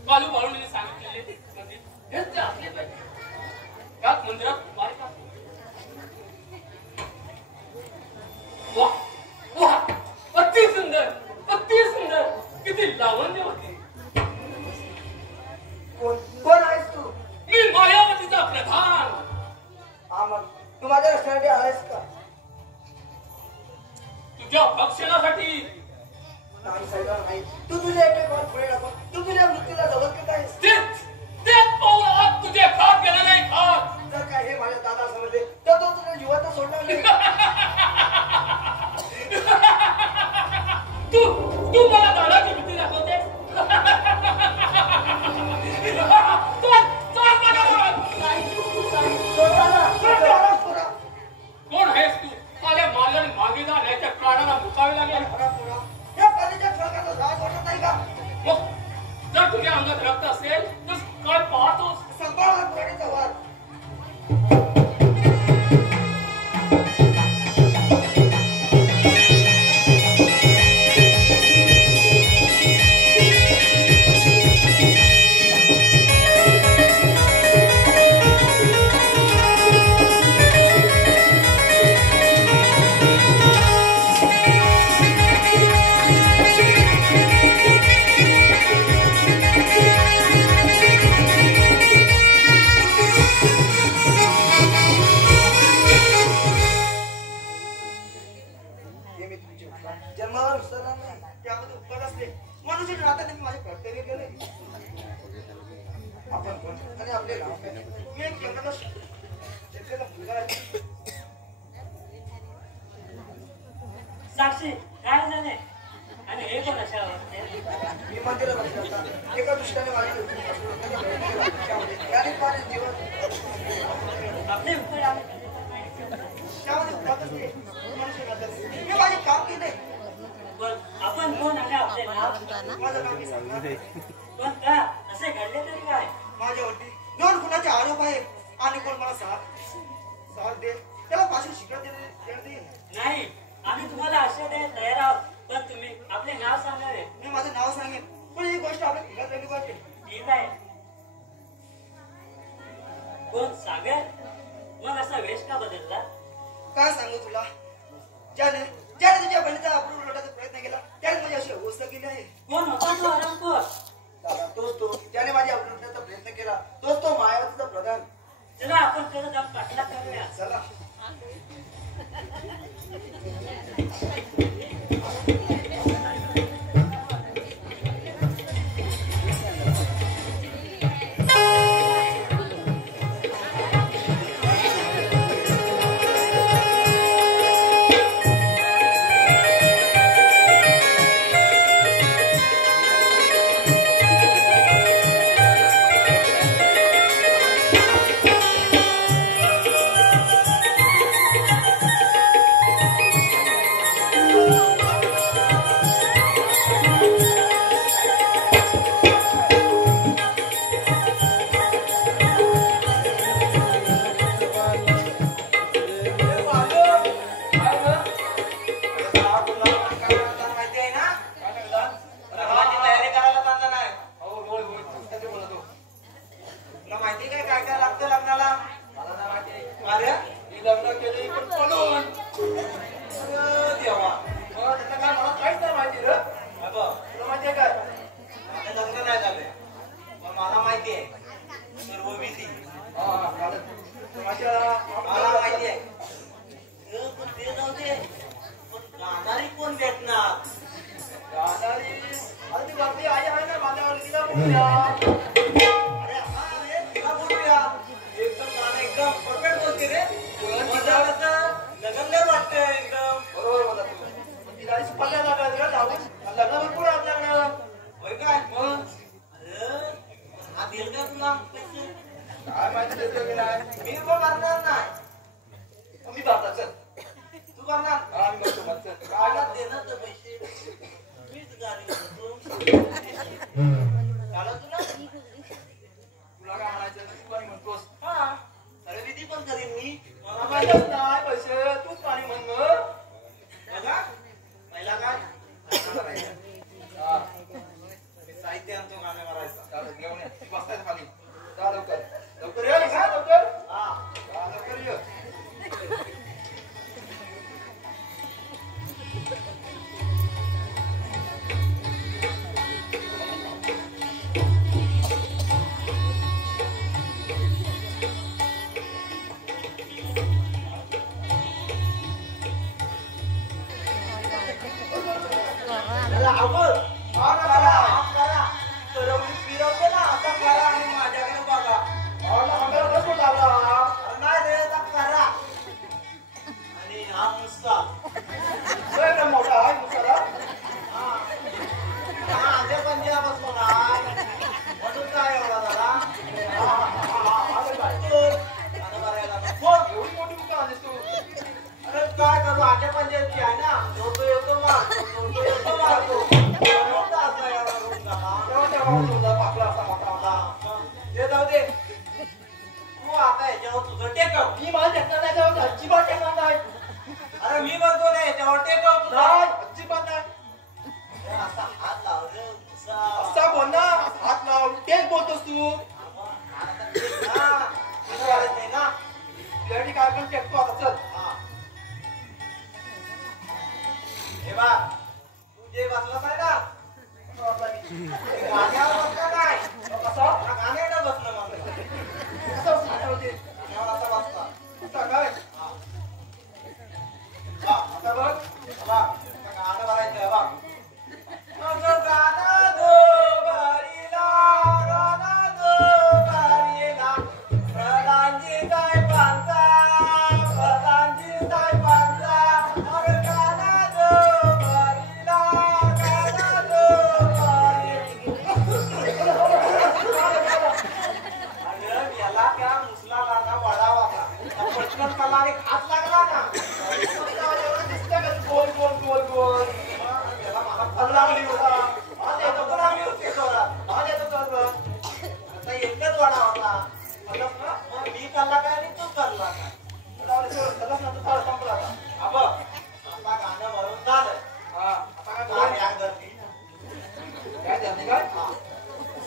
बालू बाळूने सांगितलेले मंदिर हेच ते असले पाहिजे. त्याच मंदिरात कुमारिका. वाह वाह अति सुंदर अति सुंदर. किती लावण्य होती. कोण आहेस तू? मी मायावतीचा प्रधान. हा मग तू माझ्या रस्त्यासाठी आहेस का? तुझ्या भक्षणासाठी. नाही साहेब नाही. तू तुझ्या एके पाऊल पुढे टाकून तू तुझ्या मृत्यूला जवळकत आहेस. तेच पाऊल आज तुझे खात गेलं नाही खात. जर काय हे माझ्या दादा समजले तर तो तुझ्या जीवात सोडणार नाही. तू मला दादाची भीती दाखवते. कोण आहेस तू? माझ्या मालकाने मागे जाण्याच्या प्राणाला मुकावे लागेल. या पालीच्या फळकाचा राज वाटत नाही का? मग जर तुझ्या अंगात रक्त असेल तर काय पाहतोस? सांभाळा प्राणीचा वाद. जन्मावर विसरणार नाही. त्यामध्ये उपकार असते. मनुष्य नात्याने माझे कर्तव्य केले. आपण कोण आणि आपले नाव काय? मी एक जंगलात शेतकऱ्याचा मुलगा आहे. साक्षी काय झाले? आणि हे कोण अशा वाटते? मी मंदिरात असताना एका दुष्टाने माझ्या त्याने माझे जीवन आपले उत्तर आले. त्यामध्ये उपकार असते. मनुष्य नात्याने मी माझे काम केले. आपण कोण आणि आपले नाव? माझं नाव मी सांगणार. पण का असे घडले तरी काय? माझ्यावरती 2 खुनाचे आरोप आहे आणि कोण मला साथ देईल त्याला फाशी शिक्षा देईल. नाही, आम्ही तुम्हाला आश्रय द्यायला तयार आहोत. पण तुम्ही आपले नाव सांगावे. मी माझं नाव सांगेन पण ही गोष्ट आपल्या तिघात राहिली पाहिजे. ठीक आहे. कोण सागर मग असा वेश का बदलला? काय सांगू तुला, ज्याने ज्याने तुझ्या बहिणीचा अप्रूव्ह लोटायचा प्रयत्न केला त्याने माझी अशी अवस्था केली आहे. कोण होता तो हरामखोर? दादा तोच तो ज्याने माझी अप्रूव्ह लोटायचा प्रयत्न केला, तोच तो मायावतीचा प्रधान. चला आपण त्याचा जाऊन पाठला करूया. चला.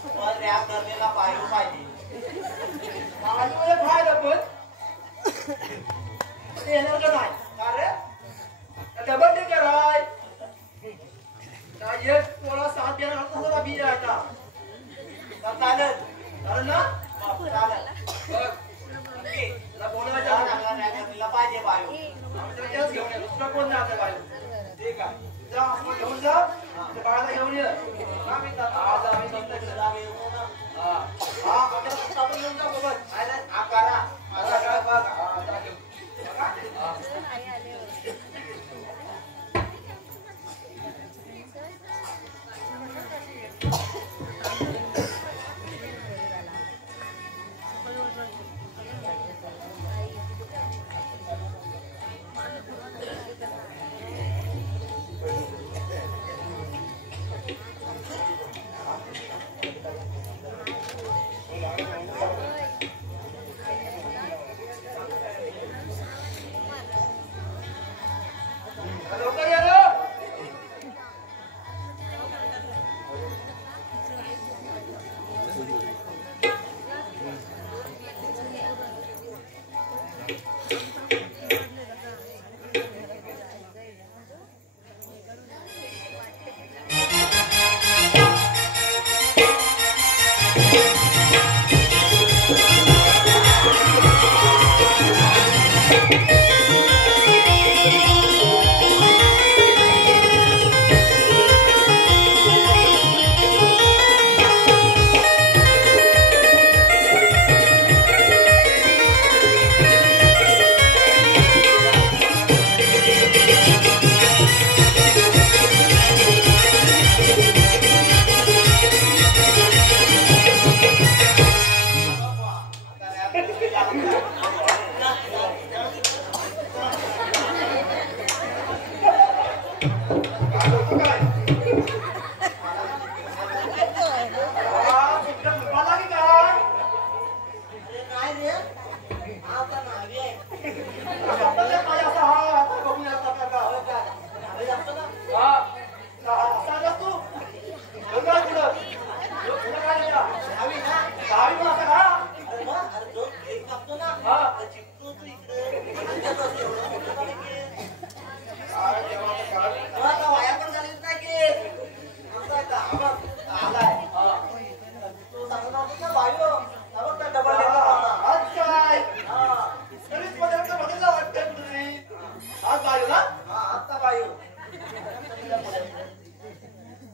पण रॅप धरलेला पाहिजे पाहिजे. माझ्यामुळे फायदा पण ते येणार का नाही? अरे डबल डे कराय ना एक पोळा 7 देणार होता जरा बी आता चालेल चालेल ना? चालेल. बघ नक्की. तुला बोलायचं चांगला रॅप धरलेला पाहिजे बायो. आम्ही त्याला तेच घेऊन येतो दुसरा कोण नाही आता बाहेर ठीक आहे. जा आपण घेऊन जा ते बाळाला घेऊन ये आम्ही जातो. आज आम्ही बघतोय तुला वेळ हो ना. हा हा आपल्याला फक्त आपण घेऊन जा बाबा अरे आकारा आता काय बघ हा जा घेऊन हा लवकर या रे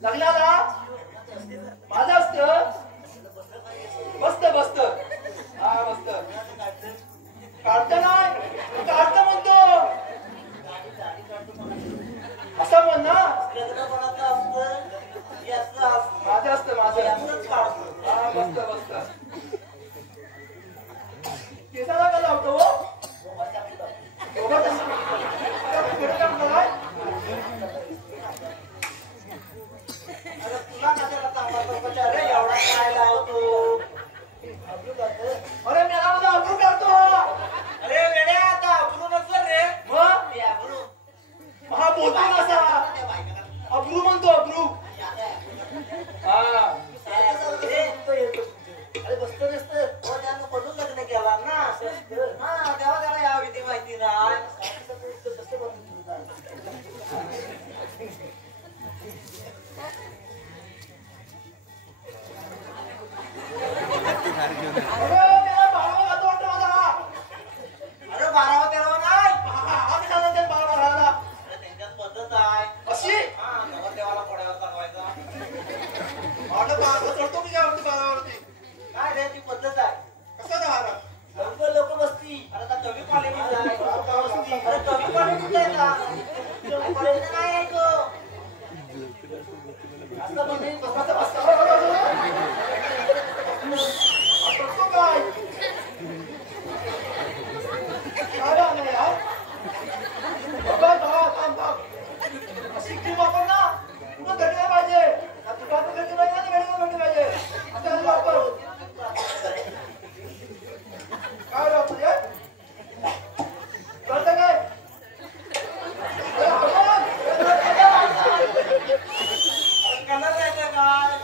लग्नाला माझं असतं मस्त बसत हा मस्त काढत नाही काढत म्हणतो असं म्हण ना माझं असतं माझं हा मस्त मस्त केसाला का लावतो तुला कशाला चांगला रे एवढा काय लावतो. अरे मेला माझा अब्रू काढतो अरे वेड्या आता अब्रू नसलं रे. मग ते अब्रू हा बोलतो असा त्या बायकाला अब्रू म्हणतो अब्रू हा अरे बसतो नसतं हो त्यानं पडून लग्न केला ना. हा तेव्हा त्याला यावी ती माहिती नाही. अरे मेला बाळा जातो वाटतं माझा अरे 12वा 13वा नाही. आम्ही सांगतो ते बाळा घालायला अरे त्यांच्यात पद्धत आहे. अशी हा नवरदेवाला पोळ्यावर चालवायचा. ऑर्डर बाळा चढतो की काय बाळावरती काय रे ती पद्धत आहे. कसं जाणार लोक बसती. अरे आता कवी कॉलेजला आहे. अरे कवी कॉलेजला आहे का? कवी कॉलेजला नाही आहे तो. असं म्हणजे बसतो काय काय आलं यार बाबा बाबा थांब थांब अशी क्रीम वापर ना तुला घडलं पाहिजे ना तुला तर घडलं पाहिजे ना घडलं पाहिजे आता वापर काय वापर हे कळतं काय कलर द्यायचा काय?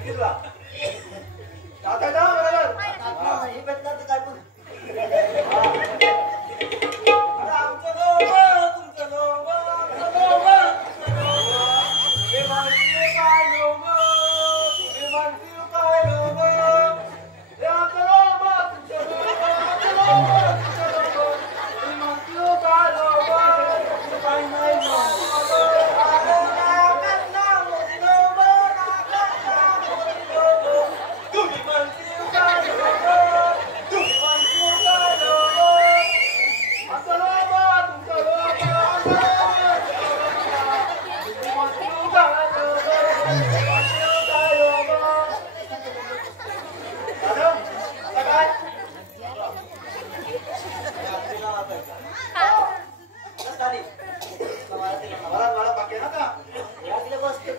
बघितला जाता ना बरोबर हे भेटणार तर काय पण अरे आमचं लोक तुमचं लोक तुम्ही मानतील काय लोक तुम्ही मानतील काय लोक हे आमचं लोक तुमचं लोक आमचं लोक तुमचं लोक तुम्ही मानतील काय लोक काही नाही तुम्ही मानतील काय लोक तुम्ही मानतील काय लोक आमचं लोक तुमचं लोक आमचं लोक तुम्ही मानतील काय लोक तुम्ही मानतील काय लोक दादा आता काय मला बाकी आहे ना का यातले बसते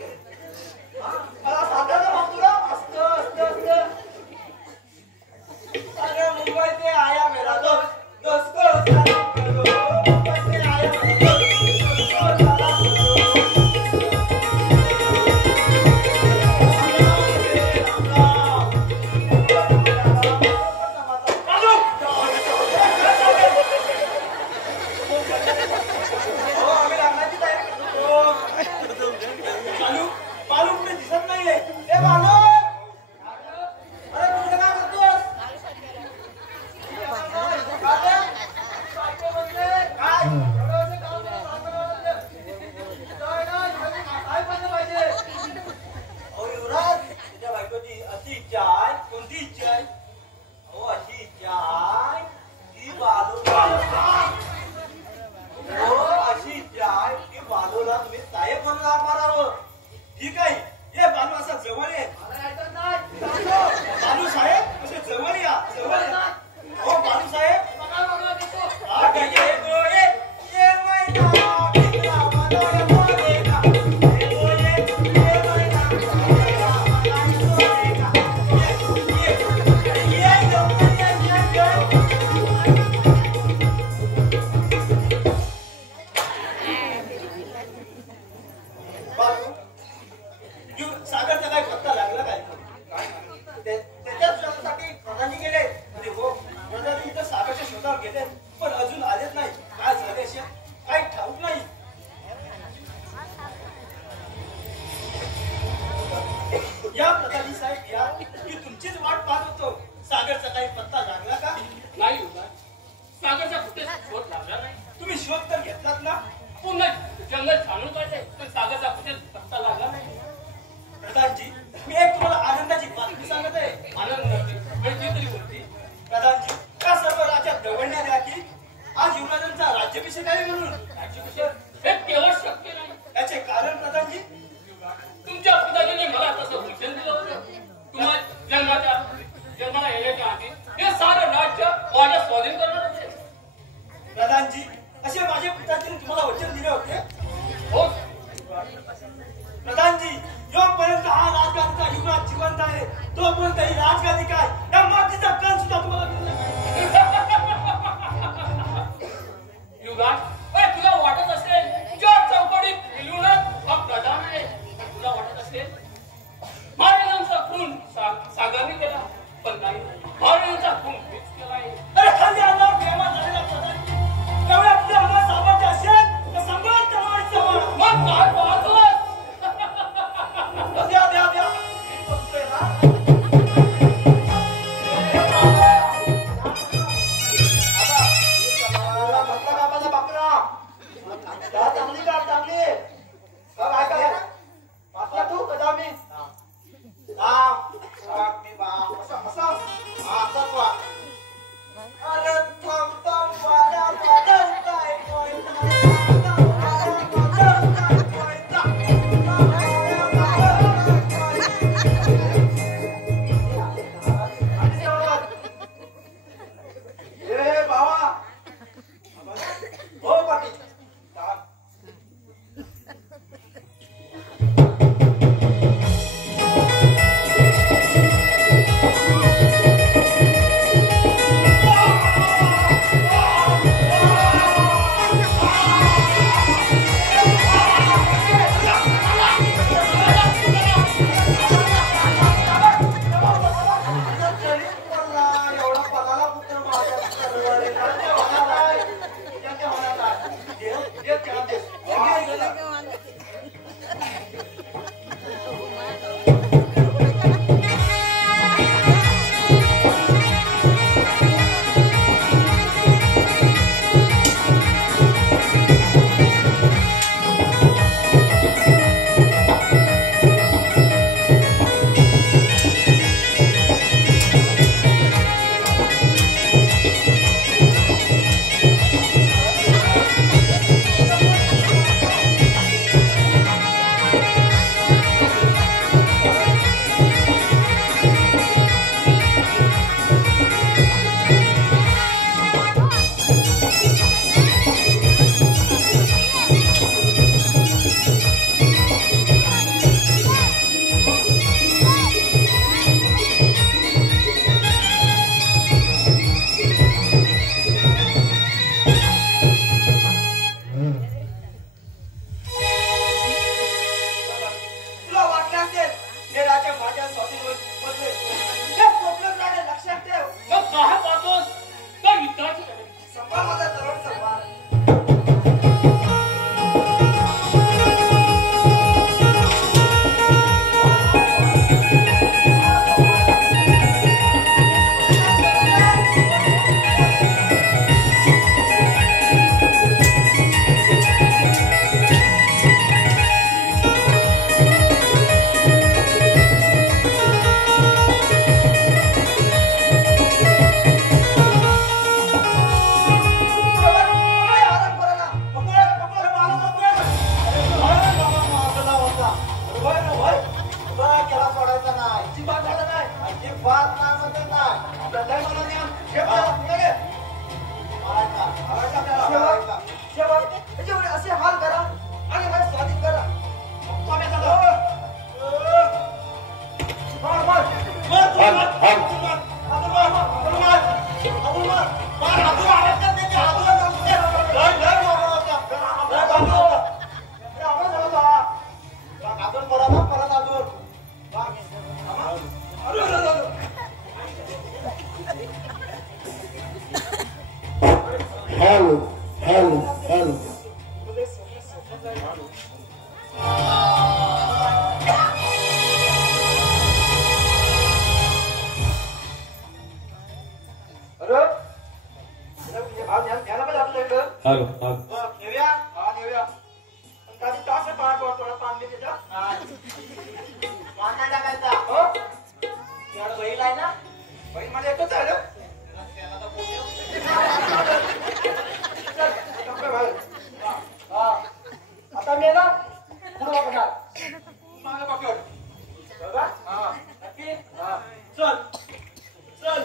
मला साधारण मग तुला असतं असतं असतं अरे मुंबईचे आया मेरा दोस्त दोस्त को सलाम करो मुंबईचे आया मेरा दोस्त दोस्त को सलाम बालू कुठे दिसत नाहीये ए बालू अरे कुठे काय करतोस काय एवढं काम काय पाहिजे पाहिजे अहो युवराज तुझ्या बायकोची अशी इच्छा आहे कोणती इच्छा आहे अहो अशी इच्छा आहे की बालू हो अशी इच्छा आहे की बालूला तुम्ही साहेब म्हणून मारावं ठीक आहे ये बालू असा जवळ ये बालू साहेब असे जवळ या जवळ या हो बालू साहेब हा काय ये गो ये मैना भिकला मला बोलेगा ये गो ये मैना भिकला मला बोलेगा ये बालू सागरचा काय पत्ता लागला काय त्याच्याच शोधासाठी प्रधानी गेले अरे हो प्रधानी इथं सागरच्या शोधावर गेले पण अजून आलेच नाही काय झाले असे काही ठाऊक नाही या प्रधानी साहेब या की तुमचीच वाट पाहत होतो सागरचा काही पत्ता लागला का नाही युवराज, सागरचा कुठे शोध लागला नाही. तुम्ही शोध तर घेतलात ना पूर्ण जंगल छानून काढले पण सागरचा कुठे पत्ता लागला नाही. प्रधानजी मी एक तुम्हाला आनंदाची बातमी सांगत आहे आनंद आणि ती तरी होती. प्रधानजी का सर्व राज्यात दवडण्यात या की आज युवराजांचा राज्याभिषेक आहे म्हणून राज्याभिषेक हे केवळ शक्य नाही. याचे कारण प्रधानजी तुमच्या पिताजीने मला तसं वचन दिलं होतं. तुम्हाला जन्माला येण्याच्या आधी हे सारं राज्य माझ्या स्वाधीन करणार होते. प्रधानजी असे माझे पिताजीने तुम्हाला वचन दिले होते हो प्रधानजी जोपर्यंत हा राजगादीचा युवराज जिवंत आहे तोपर्यंत ही राजगादी काय या मातीचा कण सुद्धा तुम्हाला मिळणार नाही. युवराज, तुला वाटत असेल ज्या चौकटीत मिळूनच हा प्रधान आहे तुला वाटत असेल महाराजांचा खून सागरने केला पण नाही महाराजांचा खून मीच केला आहे. अरे खाली अंगावर प्रेमात झालेला प्रधानजी एवढ्या तुझ्या अंगात सामर्थ्य असेल तर सांभाळ तलवारीचा वार. मग काय पाहतोस? द्या द्या द्या मी बघतोय ना आता बकरा कापाचा बकरा सोडायचा नाही. अजिबात झालं नाही. अजिबात नाही म्हणत नाही. आपल्या लय मला ज्ञान. घे मला, पुढे घे. मारायचा. आवाज आपल्याला. शेवट याचे असे हाल करा आणि मला स्वाधीन करा. स्वामी झालं. मार मार मार तू मार. हातून मार हातून मार हातून मार मार हातून आवाज कर त्याचे हातून लय लय मारला होता. अरे आवाज झाला होता. अजून परत अजून. अरे अरे अरे Hello. नेऊया. हा नेऊया. पण काही तास पाठ थोडा पाणी त्याच्या. पान नाही टाकायचा. हो तुझ्याकडे बैल आहे ना? बाई मला एकच आहे रे. त्याला तर बोलू. हा आता मी ना पुढे बघणार मागे पकड बघा. हा नक्की. हा चल चल.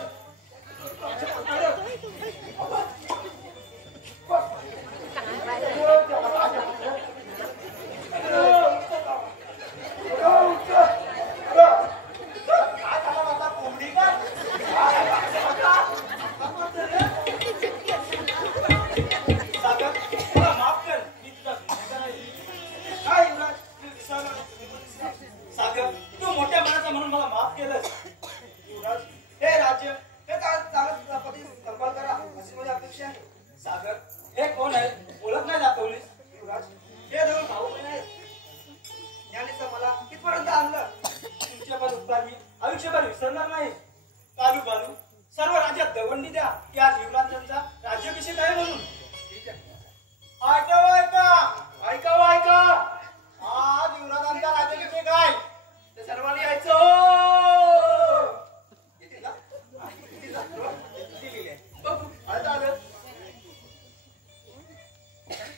काय झालं आता कोंबडी का? सागर मला माफ कर. मी तुझा गुन्हेगार आहे. काय युवराज तू विसरला. सागर तू मोठ्या मनाचा म्हणून मला माफ केलंस. युवराज हे राज्य हे चांगलं पती सरकार करा अशी माझी अपेक्षा आहे. सागर हे कोण आहे? ओळख नाही दाखवलीस. युवराज हे दोन भाऊ बहीण आहेत. ज्ञानीचं मला इथपर्यंत आणलं. तुमच्या पण उपकार मी आयुष्यभर विसरणार नाही. कालू बालू सर्व राज्यात दवंडी द्या की आज युवराजांचा राज्याभिषेक आहे म्हणून. ऐका ऐका